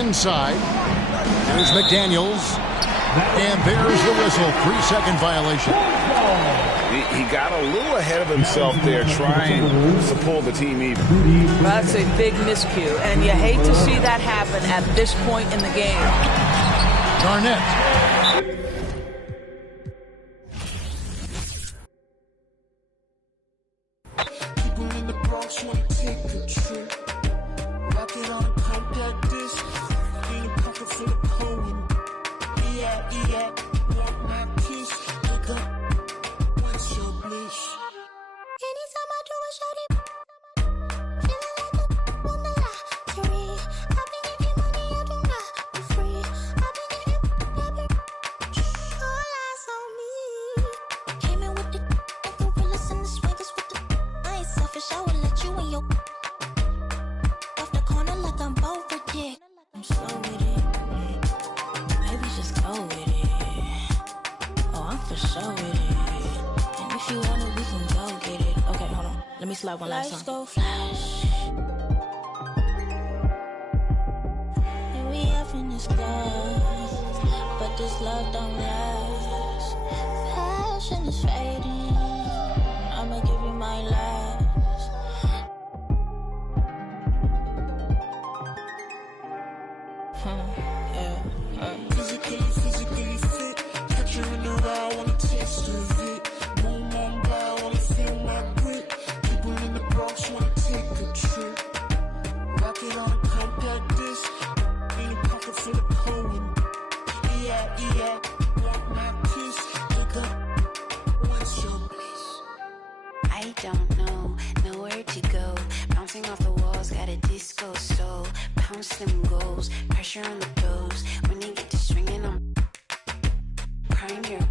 Inside. There's McDaniels. And there's the whistle. 3-second violation. He got a little ahead of himself there trying to pull the team even. That's a big miscue, and you hate to see that happen at this point in the game. Garnett. People in the Bronx want to take a trip. Rockin' on a compact disc. In a pocket full of cold. Yeah. Want my kiss. Look up. What's your bliss? Anytime I do a shawty, feeling like a wonder. Free, I've been getting money, I do not be free. I've been all eyes on me. Came in with the gorillas and the swingers with the. I ain't selfish, I will let you in your off the corner like I'm over dick. I'm slow with it. Maybe just go with it. Oh, I'm for sure with it. And if you want it, we can go get it. Okay, hold on. Let me slide one last time. Go flash. And we have in this class, but this love don't last. Passion is fading. I'ma give you my last. Yeah. to the cold. Yeah, want my kiss, pick up, what's your bliss? I don't know, nowhere to go. Bouncing off the walls, got a disco soul. Pounce them goals, pressure on the toes. When they get to swinging, I'm prime your